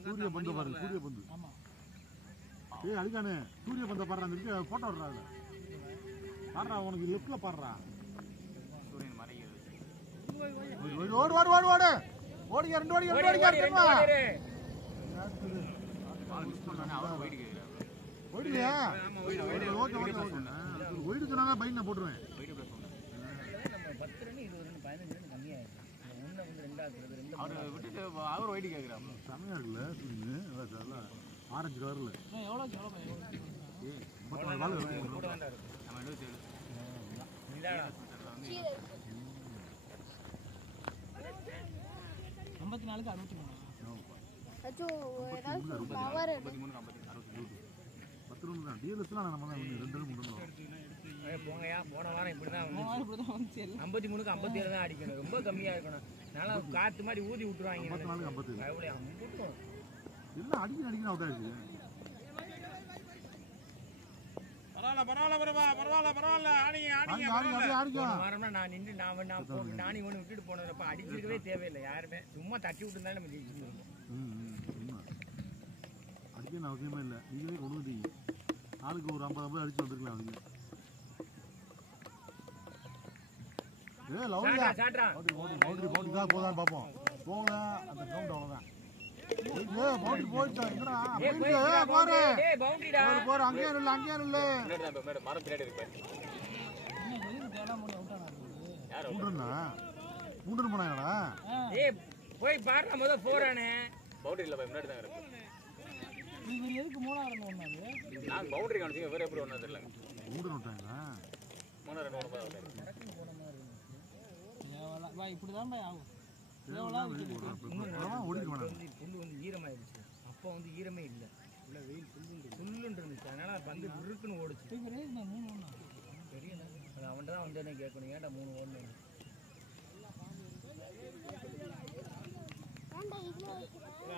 சூரிய பந்து பாரு. சூரிய பந்து. ஆமா. ஏய் அடிக்கானே. சூரிய பந்த பாறா. அந்த போட்டோ எடுறாங்க. பாறா உனக்கு லெஃப்ட்ல பாறா. சூரியன் மறைகிறது. ஓடு. ஓடிங்க 2 ஓடிங்க. பால் மிஸ் பண்ணானே அவர் வைட் கேக்குறாரு. ஓடியா? ஓகே. ஒயிட் சொன்னா பைக் நான் போட்டுருவேன். Wide plus 1. நம்ம 10 ரன் 20 ரன் 15 ரன் கம்மியா இருக்கு. ஒண்ணு வந்து ரெண்டாவது ரெண்டு அவர் விட்டுட்டு அவர் வைட் கேக்குறாரு. செமையா இருக்குல்ல சுனிங்க. நல்லா ஆரஞ்சு கலர்ல. எவ்வளவு பாய்? ஏய் 54 பால் இருக்கு. கூட தான் இருக்கு. நம்ம 77. இதாடா. 54க்கு 63. அச்சோ ஏதாவது பவர் 53 56 10 ரன் தான். டிஎல்எஸ்லாம் நம்ம தான் 2 ரன் 3 ரன். போங்கயா போன வாரம் இப்படிதான் வந்து இப்படிதான் வந்து 53க்கு 57 தான் அடிக்கணும். ரொம்ப கம்மியா இருக்கணும். நல்லா காத்து மாதிரி ஊதி விட்டுருவாங்க. 54 57. எவ்வளவு அம்புட்டும். எல்லாம் அடிக்கணும் அவுட் ஆயிடுச்சு. பரவாயில்ல ஆடிங்க ஆடிங்க. வாரம்னா நான் நின்று நானி ஒன்று விட்டுட்டு போனப்ப அடிச்சிருக்கவே தேவையில்லை யாருமே. சும்மா தட்டி விட்டுருந்தாலும் நம்ம ஜெயிச்சிருக்கோம். அடிக்கணும் அவசியமே இல்லை. நீங்களே கொண்டு வந்துட்டீங்க. ஆளுக்கு ஒரு 50 அடிச்சு வந்துருக்கலாம். அவங்க ஏ லவ்லியா சாட்ரா பவுண்டரி தான் போதான்னு பார்ப்போம். போங்க அந்த கிரவுண்ட் அவ்வளோதான். ஏ பவுண்டரி போயிடுச்சா? என்னடா போயிடுச்சு. டேய் பவுண்டரிடா போற அங்கேயே இல்ல மரம் பின்னாடி இருக்கு. மூன்று போனாங்கடா. ஏய் போய் பாருடா முத போறானே. பவுண்டரி இல்ல முன்னாடி தான் இருக்கு. இவர் எதுக்கு மூணாவது ரன் ஓடுனாரு? நான் பவுண்டரி காணிச்சீங்க வேற எப்படி ஒண்ணா தெரியல. மூன்று விட்டாங்களா? மூணு ரன் ஓடுமா வந்தாரு. ஏவலா பா இப்படி தான் பா ஆகும். ஏவலா ஓடிட்டு புல்லு வந்து ஈரமாயிருச்சு. அப்போ வந்து ஈரமே இல்ல. உள்ள வெயில் புல்லுன்னு இருந்துச்சு. அதனால பந்து வந்து இருக்குன்னு ஓடுச்சு தெரியல அது அவன்கிட்ட தான் வந்து என்ன கேட்கணும் ஏன்டா 3 ஓடணும்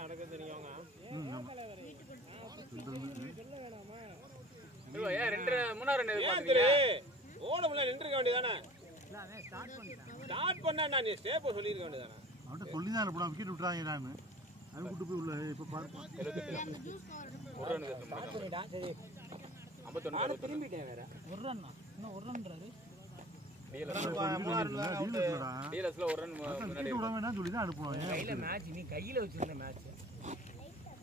அடக்க தெரியும் ஏன் 3 ரன் ஓடமுல நின்றுக்க வேண்டியதானே ஸ்டார்ட் பண்ணா நீ ஸ்டேப் சொல்லிருக்க வேண்டியதானே அவன்கிட்ட சொல்லி தான் இருப்பா விக்கெட் விட்டுறாங்க நான் அது கூட்டு போய் உள்ள இப்போ பார்ப்போம் திரும்பிட்டேன் வேற ஒரு ரன்னா இன்னும் ஒரு ரன்றாரு டீலர்ஸ்ல ஒரு ரன் விக்கெட் விடாம என்ன சொல்லி தான் அனுப்புவாங்க கையில மேட்ச் நீ கையில வச்சிருந்த மேட்ச்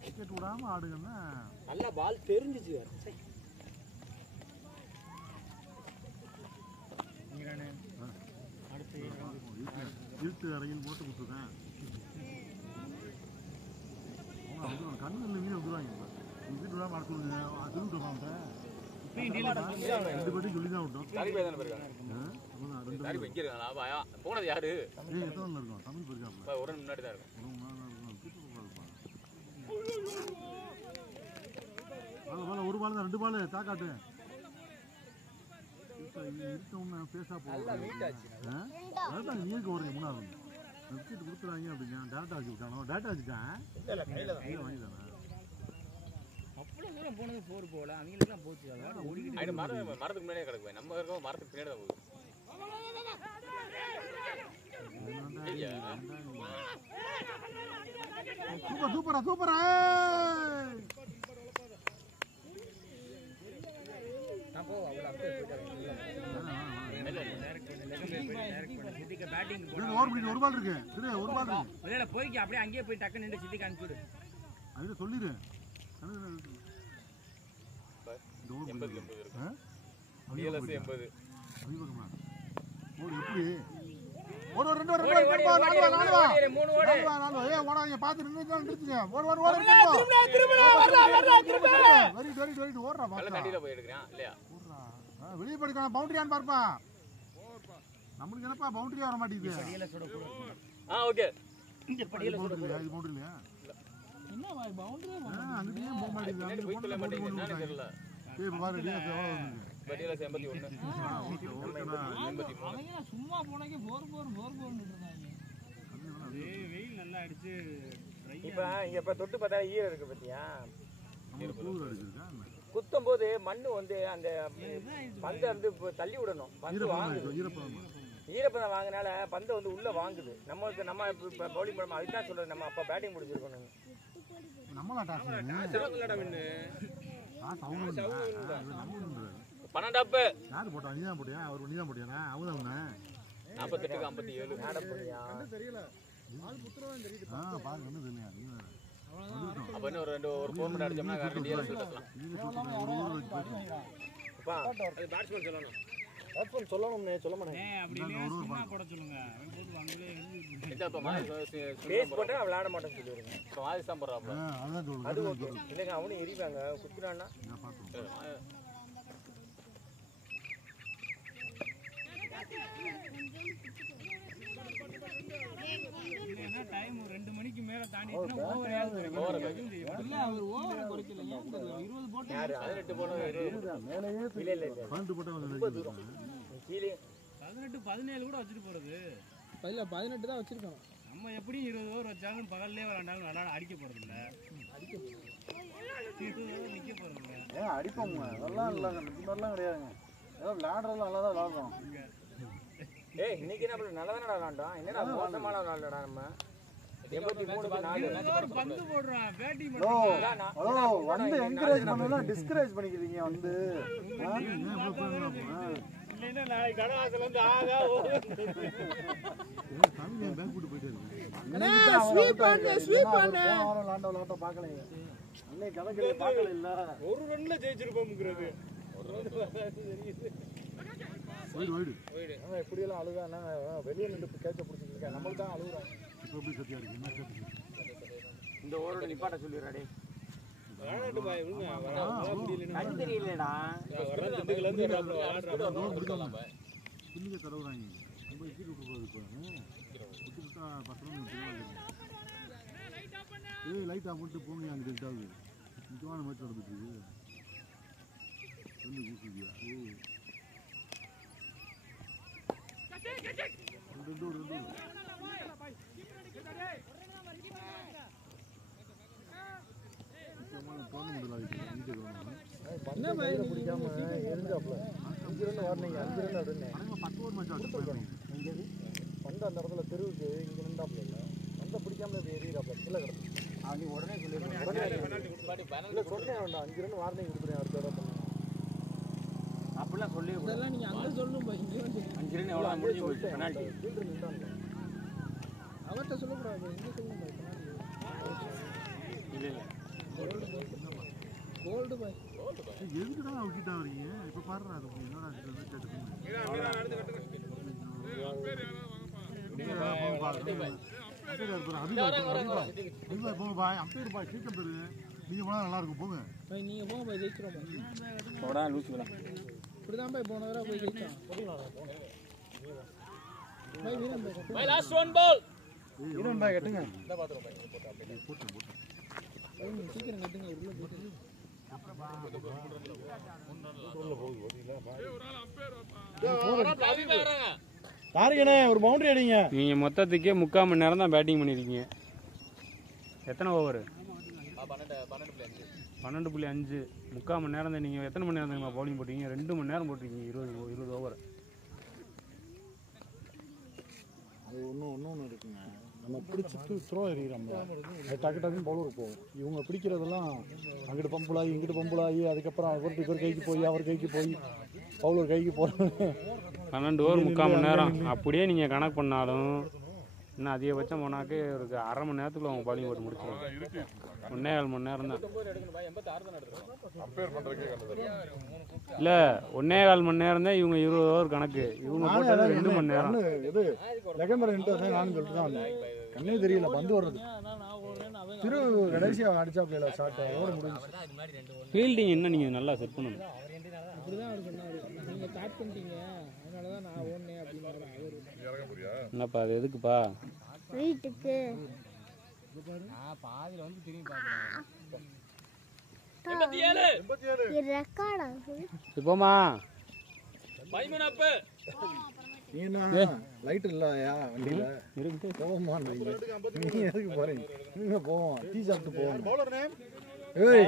விக்கெட் விடாம ஆடுங்கன்னா நல்ல பால் தெரிஞ்சிச்சு வேற அடுத்து இருட்டு அறையில் போட்டு கொடுத்துருக்கேன் அவங்க கண்ணு இல்லை மீன் வந்துடுவாங்க விக்கெட் விடாம ஆட சொல்லுங்க திருவிட்டு வாங்க 2 பேரும் சொல்லி தான் விட்டோம் போனது யாரு எத்தனை இருக்கும் தமிழ் போயிருக்காங்க ஒரு முன்னாடி தான் இருக்கும் ஒரு பால் தான் 2 பால் தாக்காட்டு பேசா போதும் நீருக்கு வருங்க 3வது விக்கெட் கொடுத்துறாங்க அப்படிங்க டேரக்டா வச்சு விட்டானோ டேரக்டா வச்சுட்டான் வாங்கிதானே அவ்வளோ தூரம் போனது 4 போல அவங்களுக்குலாம் போச்சு ஓடிக்கிட்டு மரத்துக்கு முன்னாடியே கிடக்குவேன் நம்ம இருக்கோம் மரத்துக்கு பின்னாடி தான் போகுது சூப்பரா சூப்பரா ஒரு பால் இருக்கு ஒரு பால் இருக்கு போய்க்கு அப்படியே அங்கேயே போய் டக்கு நின்று சித்திக்கு அனுப்பிவிடு அது சொல்லிடு 80 எப்படி ஒரு 2 4 ஓடாதீங்க பார்த்து நின்னுங்க ஓடுறா போய் எடுக்கிறேன் இல்லையா வெளியே படிக்கணும் பவுண்டரியான்னு பார்ப்பா நம்மளுக்கு என்னப்பா பவுண்டரியா வர மாட்டேங்குது ஓகே இது பவுண்டரி இல்லையா என்ன பவுண்டரி அங்கேயே போக மாட்டேங்குது சும்மா போனக்கே வெயில் நல்லா அடிச்சு இப்ப தொட்டு பார்த்தா ஈரம் இருக்கு பாத்தியா குத்தும் போது மண்ணு வந்து அந்த பந்தை வந்து தள்ளி விடணும் பந்து வாங்குது ஈரப்பதம் வாங்கினால பந்தை வந்து உள்ள வாங்குது நம்மளுக்கு நம்ம பவுலிங் பண்ண அதுதான் சொல்றது நம்ம அப்ப பேட்டிங் முடிச்சிருக்கணும் பன்னெண்டாப்பு யாரு போட்டா நீதான் போட்டியா அவர் நீதான் போட்டியானா அவங்க 48க்கு 57 தெரியல பாருங்க என்ன தெரியல அப்ப இன்னும் ஒரு 4 மினிட் அடிச்சோம்னா டிஎல்எஸ் பேசலாம் அப்பா அது பேட்ஸ்மேன் சொல்லணும் பேட்ஸ்மேன் சொல்லணும்னே சொல்ல மாட்டேன் அப்படி இல்ல சும்மா போட சொல்லுங்க போட்டு அங்கலே எழுதி இதப்ப பேஸ் போட்டா விளையாட மாட்டேன்னு சொல்லிருங்க இப்ப வாதி சாம்பறாப்ல அதான் சொல்றேன் அது ஓகே இல்லங்க அவனே எரிவாங்க குத்துறானா நான் பாத்துறேன் என்ன டைம் 2 மணிக்கு மேல தாண்டிட்டா ஓவர் யாரு இல்ல அவர் ஓவர் குறைக்கல ஏன் 20 போட்டு யாரு 18 போனது 20 மேலயே இல்ல 12 போட்டா வந்து கீழே 18 17 கூட வச்சிட்டு போறது இல்ல 18 தான் வச்சிருக்கோம் நம்ம எப்படி 20 ஓவர் வச்சாலும் பகல்லே விளையாண்டாலும் விளையாட அடிக்க போறது இல்ல நிக்க போறது இல்ல அடிப்போங்க அதெல்லாம் இல்லங்க இந்த மாதிரிலாம் கிடையாதுங்க ஏதோ விளையாடுறது நல்லா தான் விளையாடுறோம் ஏய் இன்னைக்கு என்ன நல்லா தானடா விளையாண்டோம் என்னடா மோசமான விளையாடலடா நம்ம 83க்கு 4 பந்து போடுறான் பேட்டிங் ஹலோ வந்து என்கரேஜ் பண்ணலாம் டிஸ்கரேஜ் பண்ணிக்கிறீங்க வந்து இல்லைன்னா நாளைக்கு கடவாசல் வந்து ஆகா தமிழ் பேங்க் கூட்டி போயிட்டே இருக்கு அண்ணே ஸ்வீப் பண்ணு விளையாட்ட பார்க்கலைங்க அன்னைக்கு கணக்கு பார்க்கல இல்ல ஒரு ரன்ல ஜெயிச்சிருப்போம்ங்கிறது வைடு எப்படி எல்லாம் அழுதானா வெளியே நின்று கேட்ச பிடிச்சிட்டு இருக்கேன் நம்மளுக்கு தான் அழுகுறோம் இப்போ எப்படி சத்தியா இருக்கு என்ன கேட்டு இந்த ஓரோட நிப்பாட்ட சொல்லிடுறாடே விளையாட்டு பாய் விடுங்க கண் தெரியலடா வர்றதுக்குல இருந்து வர்றாப்ல பின்னிக்க தடவுறாங்க ரொம்ப விக்கெட் விட்டு போகுது இப்போ விட்டு விட்டா 10 ரன் லைட் ஆஃப் பண்ணிட்டு போங்க அங்கே டெல்டாவுது முக்கியமான மேட்ச் நடந்துட்டு இருக்கு பிடிக்காம எரிஞ்சாப்ல 5 ரன் வரணுங்க 5 ரன் அப்படின்னு 10 ஓவர் மேட்ச் ஆச்சு வந்து அந்த இடத்துல தெருவுக்கு இங்க நின்றாப்ல இல்லை வந்த பிடிக்காம இப்படி எறிகிறாப்ல கீழே கிடக்கு நீ உடனே சொல்லிடுறேன் சொன்னேன் வேண்டாம் 5 ரன் வார்னிங் கொடுக்குறேன் அடுத்த தடவை அப்படிலாம் சொல்லி இதெல்லாம் நீங்க அங்க சொல்லணும் 5 ரன் எவ்வளோ முடிஞ்சு போயிடுச்சு பெனால்ட்டி ஃபீல்டர் நின்றாங்க அவர்கிட்ட சொல்லக்கூடாது இங்க சொல்லணும் இல்லை கோல்டு பாய் எதுக்குதான் அவுக்கிட்டா வரீங்க இப்போ பாடுறா அது என்னடா அம்பேர் பாய் சீக்கிரம் பெருங்க நீங்க போனா நல்லா இருக்கும் போங்க பாய் நீங்க போங்க பாய் ஜெயிச்சிரோம் போடா லூசுடா இப்படிதான் பாய் போன தடவை போய் ஜெயிச்சோம் பாய் வீரன் பாய் பாய் லாஸ்ட் ஒன் பால் வீரன் பாய் கட்டுங்க பாய் நீங்க சீக்கிரம் கட்டுங்க உள்ள போட்டு யாருங்கண்ணே ஒரு பவுண்டரி அடிங்க. நீங்க மொத்தத்துக்கே 3/4 மணி நேரம் தான் பேட்டிங் பண்ணிருக்கீங்க. எத்தனை ஓவர்? 12.5. 3/4 மணி நேரம் தான். நீங்க எத்தனை மணி நேரம் தான் பவுலிங் போட்டீங்க? 2 மணி நேரம் போட்டிருக்கீங்க. 20 ஓவர். அது ஒன்று இருக்குங்க. நம்ம பிடிச்சிட்டு த்ரோ எறிகிறோம்ல, அது டக்கு டக்குன்னு பவுலருக்கு போகும். இவங்க பிடிக்கிறதெல்லாம் அங்கிட்டு பம்புலாகி இங்கிட்டு பம்புலாகி அதுக்கப்புறம் அவர்கிட்ட இவர் கைக்கு போய் அவர் கைக்கு போய் பவுலர் கைக்கு போகிறது. 12 ஓவர் 3/4 மணி நேரம். அப்படியே நீங்கள் கணக்கு பண்ணாலும் இன்னும் அதிகபட்சம் போனாக்கே ஒரு 1/2 மணி நேரத்துக்குள்ள அவங்க பவுலிங் போட்டு முடிச்சிருவாங்க. 1.25 மணி நேரம் தான். இல்லை 1.25 மணி நேரம் தான் இவங்க 20 ஓவர் கணக்கு. இவங்க போட்டது 2 மணி நேரம். இது லெகம்பர் நானும் சொல்லிட்டு தான் வந்தேன். கண்ணே தெரியல பந்து வர்றது. திரு கடைசியாக அடிச்சாப்ல ஷார்ட் ஓவர் முடிஞ்சு. ஃபீல்டிங் என்ன நீங்கள் நல்லா செட் பண்ணணும். அப்படிதான் அவர் சொன்னாரு. நீங்க ஸ்டார்ட் பண்ணிட்டீங்க, அதனால தான் நான் ஓடுனேன் அப்படின்னாரு அவர். என்னப்பா அது எதுக்குப்பா? வீட்டுக்கு பாதியில் வந்து திரும்பி பார்க்குறேன். 87 ரெக்கார்ட் ஆகுது. இப்போமா நீ என்ன லைட் இல்லையா வண்டியில போவோமா? நீ எதுக்கு போறீங்க? நீங்க போவோம், டீ சாப்பிட்டு போவோம். ஏய்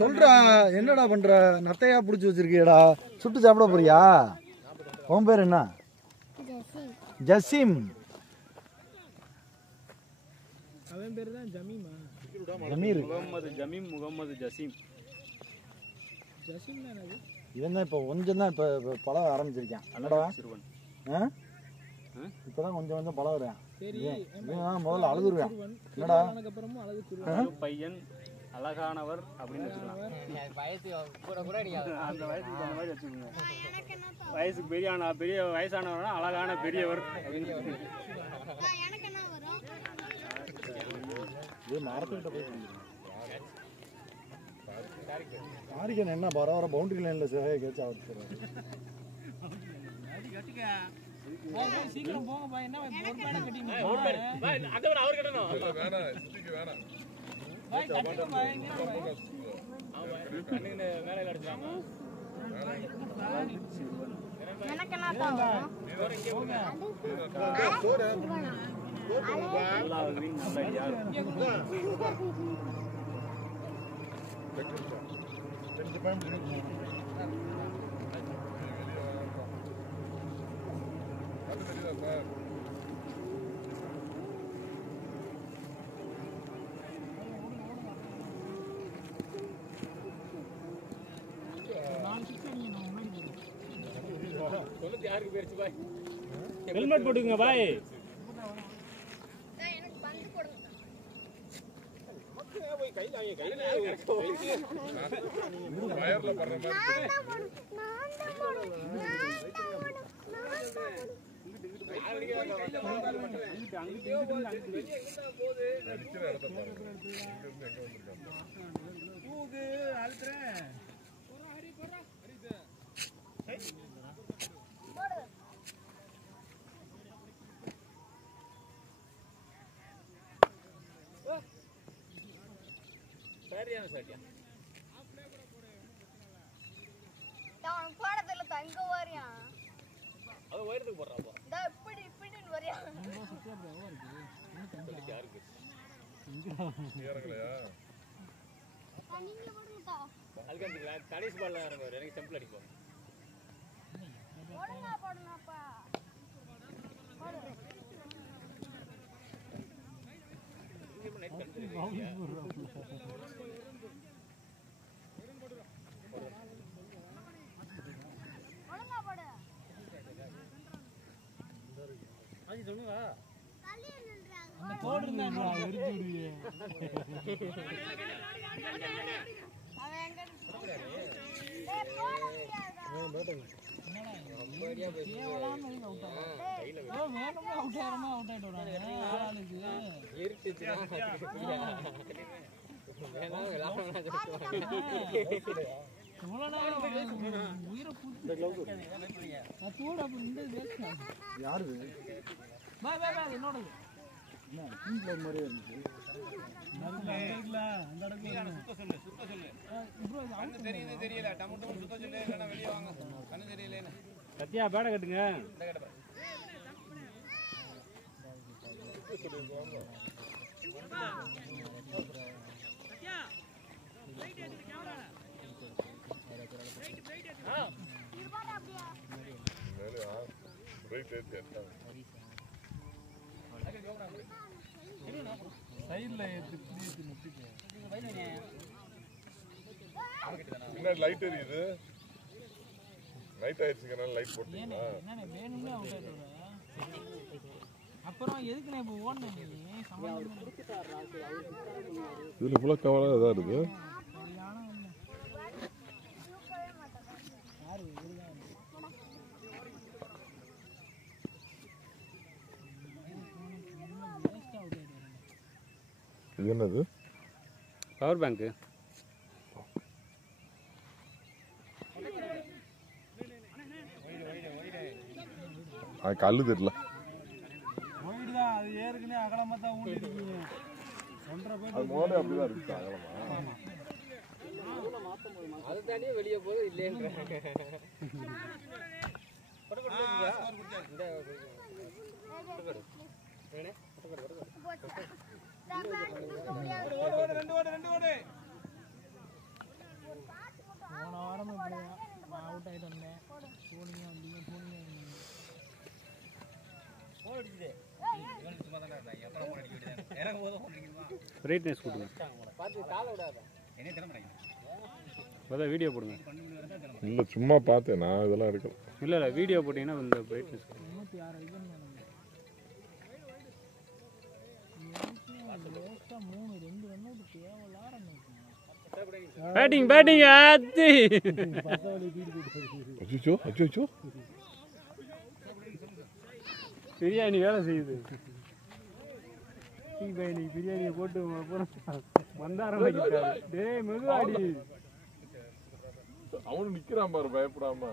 சொல்றா, என்னடா பண்ற? நத்தையா பிடிச்சி வச்சிருக்கியடா, சுட்டு சாப்பிட போறியா? உன் பேர் என்ன? ஜசீம். அவன் பேர் தான் ஜமீமா. ஜமீர். முகமது ஜசீம். ஜசீம் தான் அது. இவன் தான் இப்போ கொஞ்சம் தான் இப்போ பழக ஆரம்பிச்சிருக்கேன். என்னடா இப்போதான் கொஞ்சம் கொஞ்சம் பழகுறேன். சரி, முதல்ல அழுதுருவேன். என்னடா அதுக்கப்புறமும் அழகு சொல்லுவாங்க. பையன் அழகானவர் அப்படின்னு வச்சுக்கலாம். அந்த வயசுக்கு அந்த மாதிரி வச்சுக்கோங்க. வயசுக்கு பெரிய வயசானவர்னா அழகான பெரியவர் அப்படின்னு. மரத்துக்கிட்ட போய் ஆரிக்கன் என்ன பரவாயில்ல பவுண்டரி லைன்ல சேவையை கேட்சா வச்சுக்கிறாரு. சீக்கிரம் போங்க பாய். என்ன பாய் போர் பேட கட்டிங்க பாய்? அதோட அவர் கட்டணும். வேணாம் ஸ்டிக் வேணாம். பாய் கட்டுங்க பாய். என்ன பாய் கண்ணுக்கு மேலே அடிச்சாமா? எனக்கு என்ன தாங்க? ஹெல்மெட் போட்டுக்கங்க பாய். எனக்கு பந்து கொடுங்க. வயர்ல பண்ற மாதிரி அடிக்கிற இடத்த பாருங்க. இங்க இருந்து எங்க வந்திருக்காங்க? தூக்கு அழுத்துறேன். சரியான சரியா அதுக்கு கடைசி பால்ல இறங்குவார் எனக்கு டெம்பிள் அடிப்போம் தெரியல டமோட்டோ சுத்த சொல்லு இல்லைன்னா வெளியே வாங்க கண்ணு தெரியல சத்யா பேட கட்டுங்க லைட் எரியுது நைட் ஆயிடுச்சுங்கனால லைட் போட்டீங்களா அப்புறம் எதுக்கு நான் இப்போ ஓடணும் இதுல ஃபுல்லா கவலை ஏதாவது இருக்கு இது என்னது பவர் பேங்க் கல்லு தெரியல அது ஏற்கனவே அகலமா தான் ஊட்டிருக்கீங்க அது மோடே அப்படிதான் இருக்கு அகலமா அது தாண்டியே வெளியே போகுது இல்லைன்ற போன வாரம் நான் அவுட் ஆகிட்டு வந்தேன் போனீங்க வந்தீங்க போனீங்க பிரைட்னஸ் கொடுங்க அதான் வீடியோ போடுங்க இல்ல சும்மா பார்த்தேன் நான் இதெல்லாம் எடுக்கல இல்லை இல்லை வீடியோ போட்டிங்கன்னா இந்த பிரைட்னஸ் பேட்டிங் பேட்டிங் ஆத்தி அச்சோ அச்சோ பிரியாணி வேலை செய்யுது பிரியாணியை போட்டு மந்தாரம் வைக்கிறாரு டேய் மெதுவாடி அவனு நிக்கிறான் பாரு பயப்படாம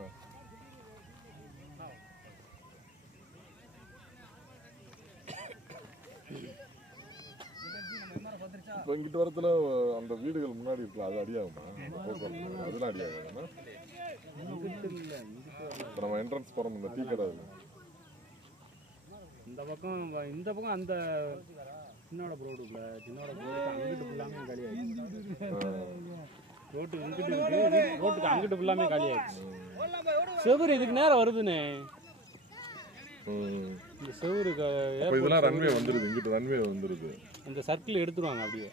இப்ப இங்கிட்ட வரத்துல அந்த வீடுகள் முன்னாடி இருக்குல்ல அது அடியாகுமா அதெல்லாம் அடியாகுமா இப்ப நம்ம என்ட்ரன்ஸ் போறோம் இந்த டீ கடை இந்த பக்கம் அந்த சின்னோட ரோடுக்குள்ள சின்னோட ரோடு அங்கிட்டு ஃபுல்லாமே காலியாயிடுச்சு ரோட்டுக்கு இங்கிட்டு இருக்கு ரோட்டுக்கு அங்கிட்டு ஃபுல்லாமே காலியாயிடுச்சு செவுரு இதுக்கு நேரம் வருதுண்ணே இந்த செவுரு இதெல்லாம் ரன்வே வந்துருது இங்கிட்டு ரன்வே வந்துருது இந்த சர்க்கிள் எடுத்துருவாங்க அப்படியே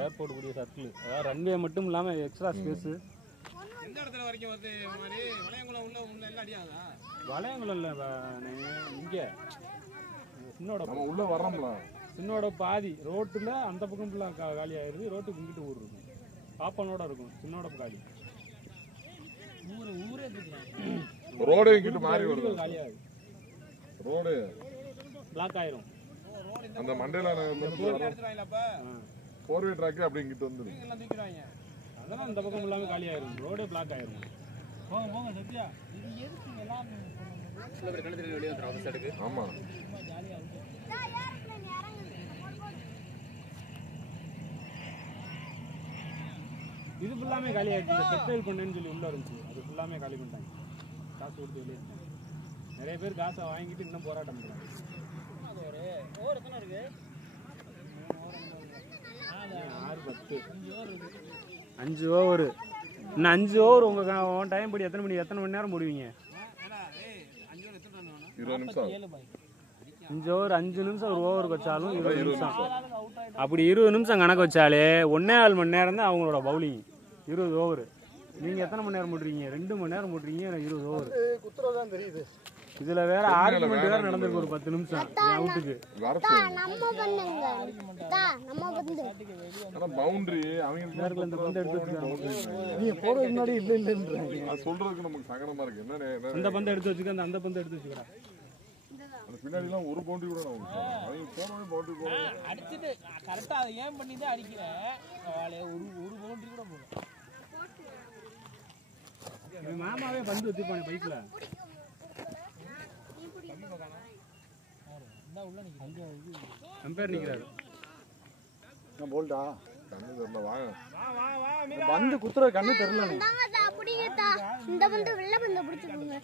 ஏர்போர்ட் கூடிய சர்க்கிள் அதாவது ரன்வே மட்டும் இல்லாம எக்ஸ்ட்ரா ஸ்பேஸ் எந்த இடத்துல வரைக்கும் வருது மாதிரி வளையங்குளம் உள்ள எல்லாம் அடியாதா வளையங்குளம் இல்ல இங்க சின்னோட நம்ம உள்ள வர்றோம்ல சின்னோட பாதி ரோட்டுல அந்த பக்கம் ஃபுல்லா காலி ஆயிருது ரோட்டுக்கு இங்கிட்டு ஊர் இருக்கும் பாப்பனோட இருக்கும் சின்னோட காலி ஊரே ரோடே இங்கிட்டு மாறி வருது காலியாகுது ரோடு பிளாக் ஆயிரும் அந்த மண்டேல போர்வே ட்ராக் அப்படி இங்கிட்டு வந்து அதெல்லாம் இந்த பக்கம் எல்லாமே காலி ஆயிரும் ரோடே பிளாக் ஆயிரும் போங்க போங்க சத்யா இது எதுக்கு எல்லாம் சில பேர் கணத்துல வெளியே வந்துரும் ஆபீஸ் எடுக்கு ஆமா இது ஃபுல்லாமே காலி ஆயிடுச்சு இந்த டெக்ஸ்டைல் பண்ணேன்னு சொல்லி உள்ள இருந்துச்சு அது ஃபுல்லாமே காலி பண்ணிட்டாங்க காசு கொடுத்து வெளியே நிறைய பேர் காசை வாங்கிட்டு இன்னும் போராட்டம் பண்ணுறாங்க ஓவர் எத்தனை இருக்கு 5 ஓவர். இன்னும் 5 ஓவர் உங்கள் டைம் படி எத்தனை மணி நேரம் முடிவீங்க? 20 நிமிஷம் 5 ஓவர் 5 நிமிஷம் ஒரு ஓவருக்கு வச்சாலும் 20 நிமிஷம். அப்படி 20 நிமிஷம் கணக்கு வச்சாலே 1.25 மணி நேரம் தான் அவங்களோட பவுலிங். 20 ஓவர். நீங்கள் எத்தனை மணி நேரம் முட்டுறீங்க? 2 மணி நேரம் முட்டுறீங்க. 20 ஓவர். குத்துறதான் தெரியுது. இதுல வேற ஆர்குமெண்ட் வேற நடந்திருக்கு ஒரு 10 நிமிஷம் அவுட்டுக்கு. பவுண்டரி அவங்க இந்த பந்து எடுத்து வச்சுக்காங்க. நீங்க போறதுக்கு முன்னாடி இல்லன்றாங்க. அது சொல்றதுக்கு நமக்கு சங்கடமா இருக்கு. என்ன அந்த பந்து எடுத்து வச்சுக்க, அந்த பந்து எடுத்து வச்சுக்கடா. அந்த பின்னாடி எல்லாம் ஒரு பவுண்டரி கூட நான் அவங்க போறவே பவுண்டரி போறேன் அடிச்சிட்டு கரெக்டா அதை ஏன் பண்ணி தான் அடிக்கிறேன். ஒரு பவுண்டரி கூட போகல. மாமாவே பந்து வச்சுப்பானே பைக்ல. அம்பேர் நிக்கிறாரு. நான் போல்டா கண்ணு தெரியல. வாங்க பந்து குத்துற கண்ணு தெரியல. இந்த பந்து வெள்ள பந்து பிடிச்சுக்கோங்க.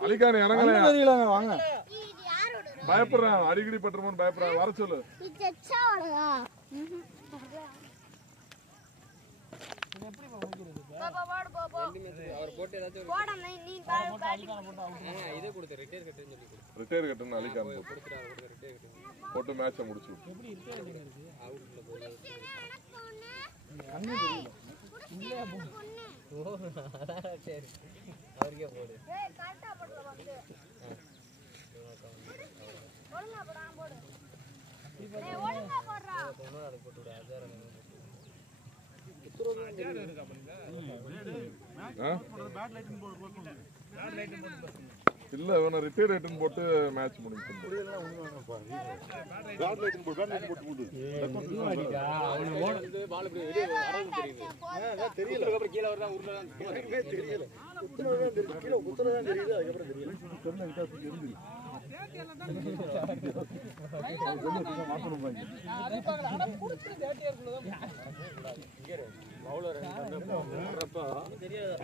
அலிகான் இறங்கல தெரியலங்க. வாங்க. பயப்படுறேன். அடிக்கடி பட்டுருமோன்னு பயப்படுறேன். வர சொல்லு. ரிட்டையர் கட்டுன்னு அலிகான் போட்டு மேட்சை முடிச்சு சரி அவருக்கே போடு. இல்ல இவனை ரிட்டையர் ரைட்டன் போட்டு மேட்ச் முடிச்சு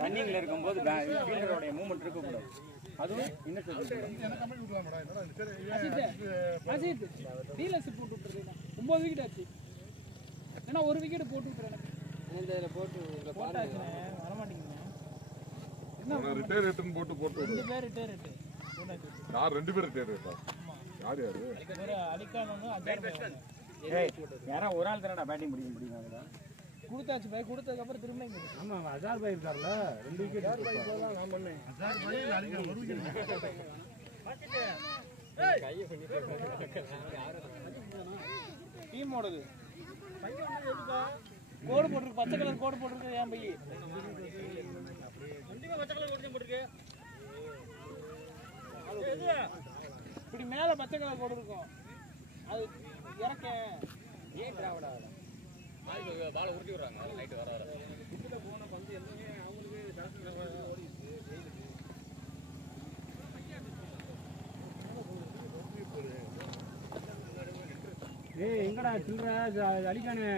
ரன்னிங்ல இருக்கும்போது ஃபீல்டரோட மூவ்மெண்ட் இருக்க கூடாது. அதுவும் இன்னும் டீலர்ஷிப் போட்டு விட்டுறேன். 9 விக்கெட் ஆச்சு. ஏன்னா ஒரு விக்கெட் போட்டு விட்டுறேன். இந்த போட்டு போட்டாச்சு வர மாட்டேங்குது. என்ன ரிட்டையர் ரைட்டன் போட்டு 2 பேர் ரிட்டையர் ரைட் போட்டாச்சு. யார் 2 பேர் ரிட்டையர் ரைட்டா? யார் ஒரு அலிகான் ஒன்று அஜார். யாரா ஒரு ஆள் தானடா பேட்டிங் முடியும் அதுல கொடுத்தாச்சு பை. கொடுத்ததுக்கு அப்புறம் திரும்ப ஆமா அஜார் பாய் இருக்கார்ல 2 விக்கெட் நான் பண்ணேன். அஜார் பாய் அலிகான் 1 விக்கெட் கையை பண்ணிட்டு டீம் ஓடுது. கோடு போட்டுருக்கு. பச்சை கலர் கோடு போட்டுருக்கு. ஏன் பையன் பச்சை கலர் கோடு போட்டுருக்கு. இப்படி மேல பச்சை கலர் கோடு இருக்கும். அது இறக்க ஏன் டிராவட் ஆகல? பால உருட்டி விடுறாங்க. நைட்டு வர இதுல போன பந்து எல்லாமே அவங்களுக்கு ஏய் எங்கடா சில்ற அலிகானே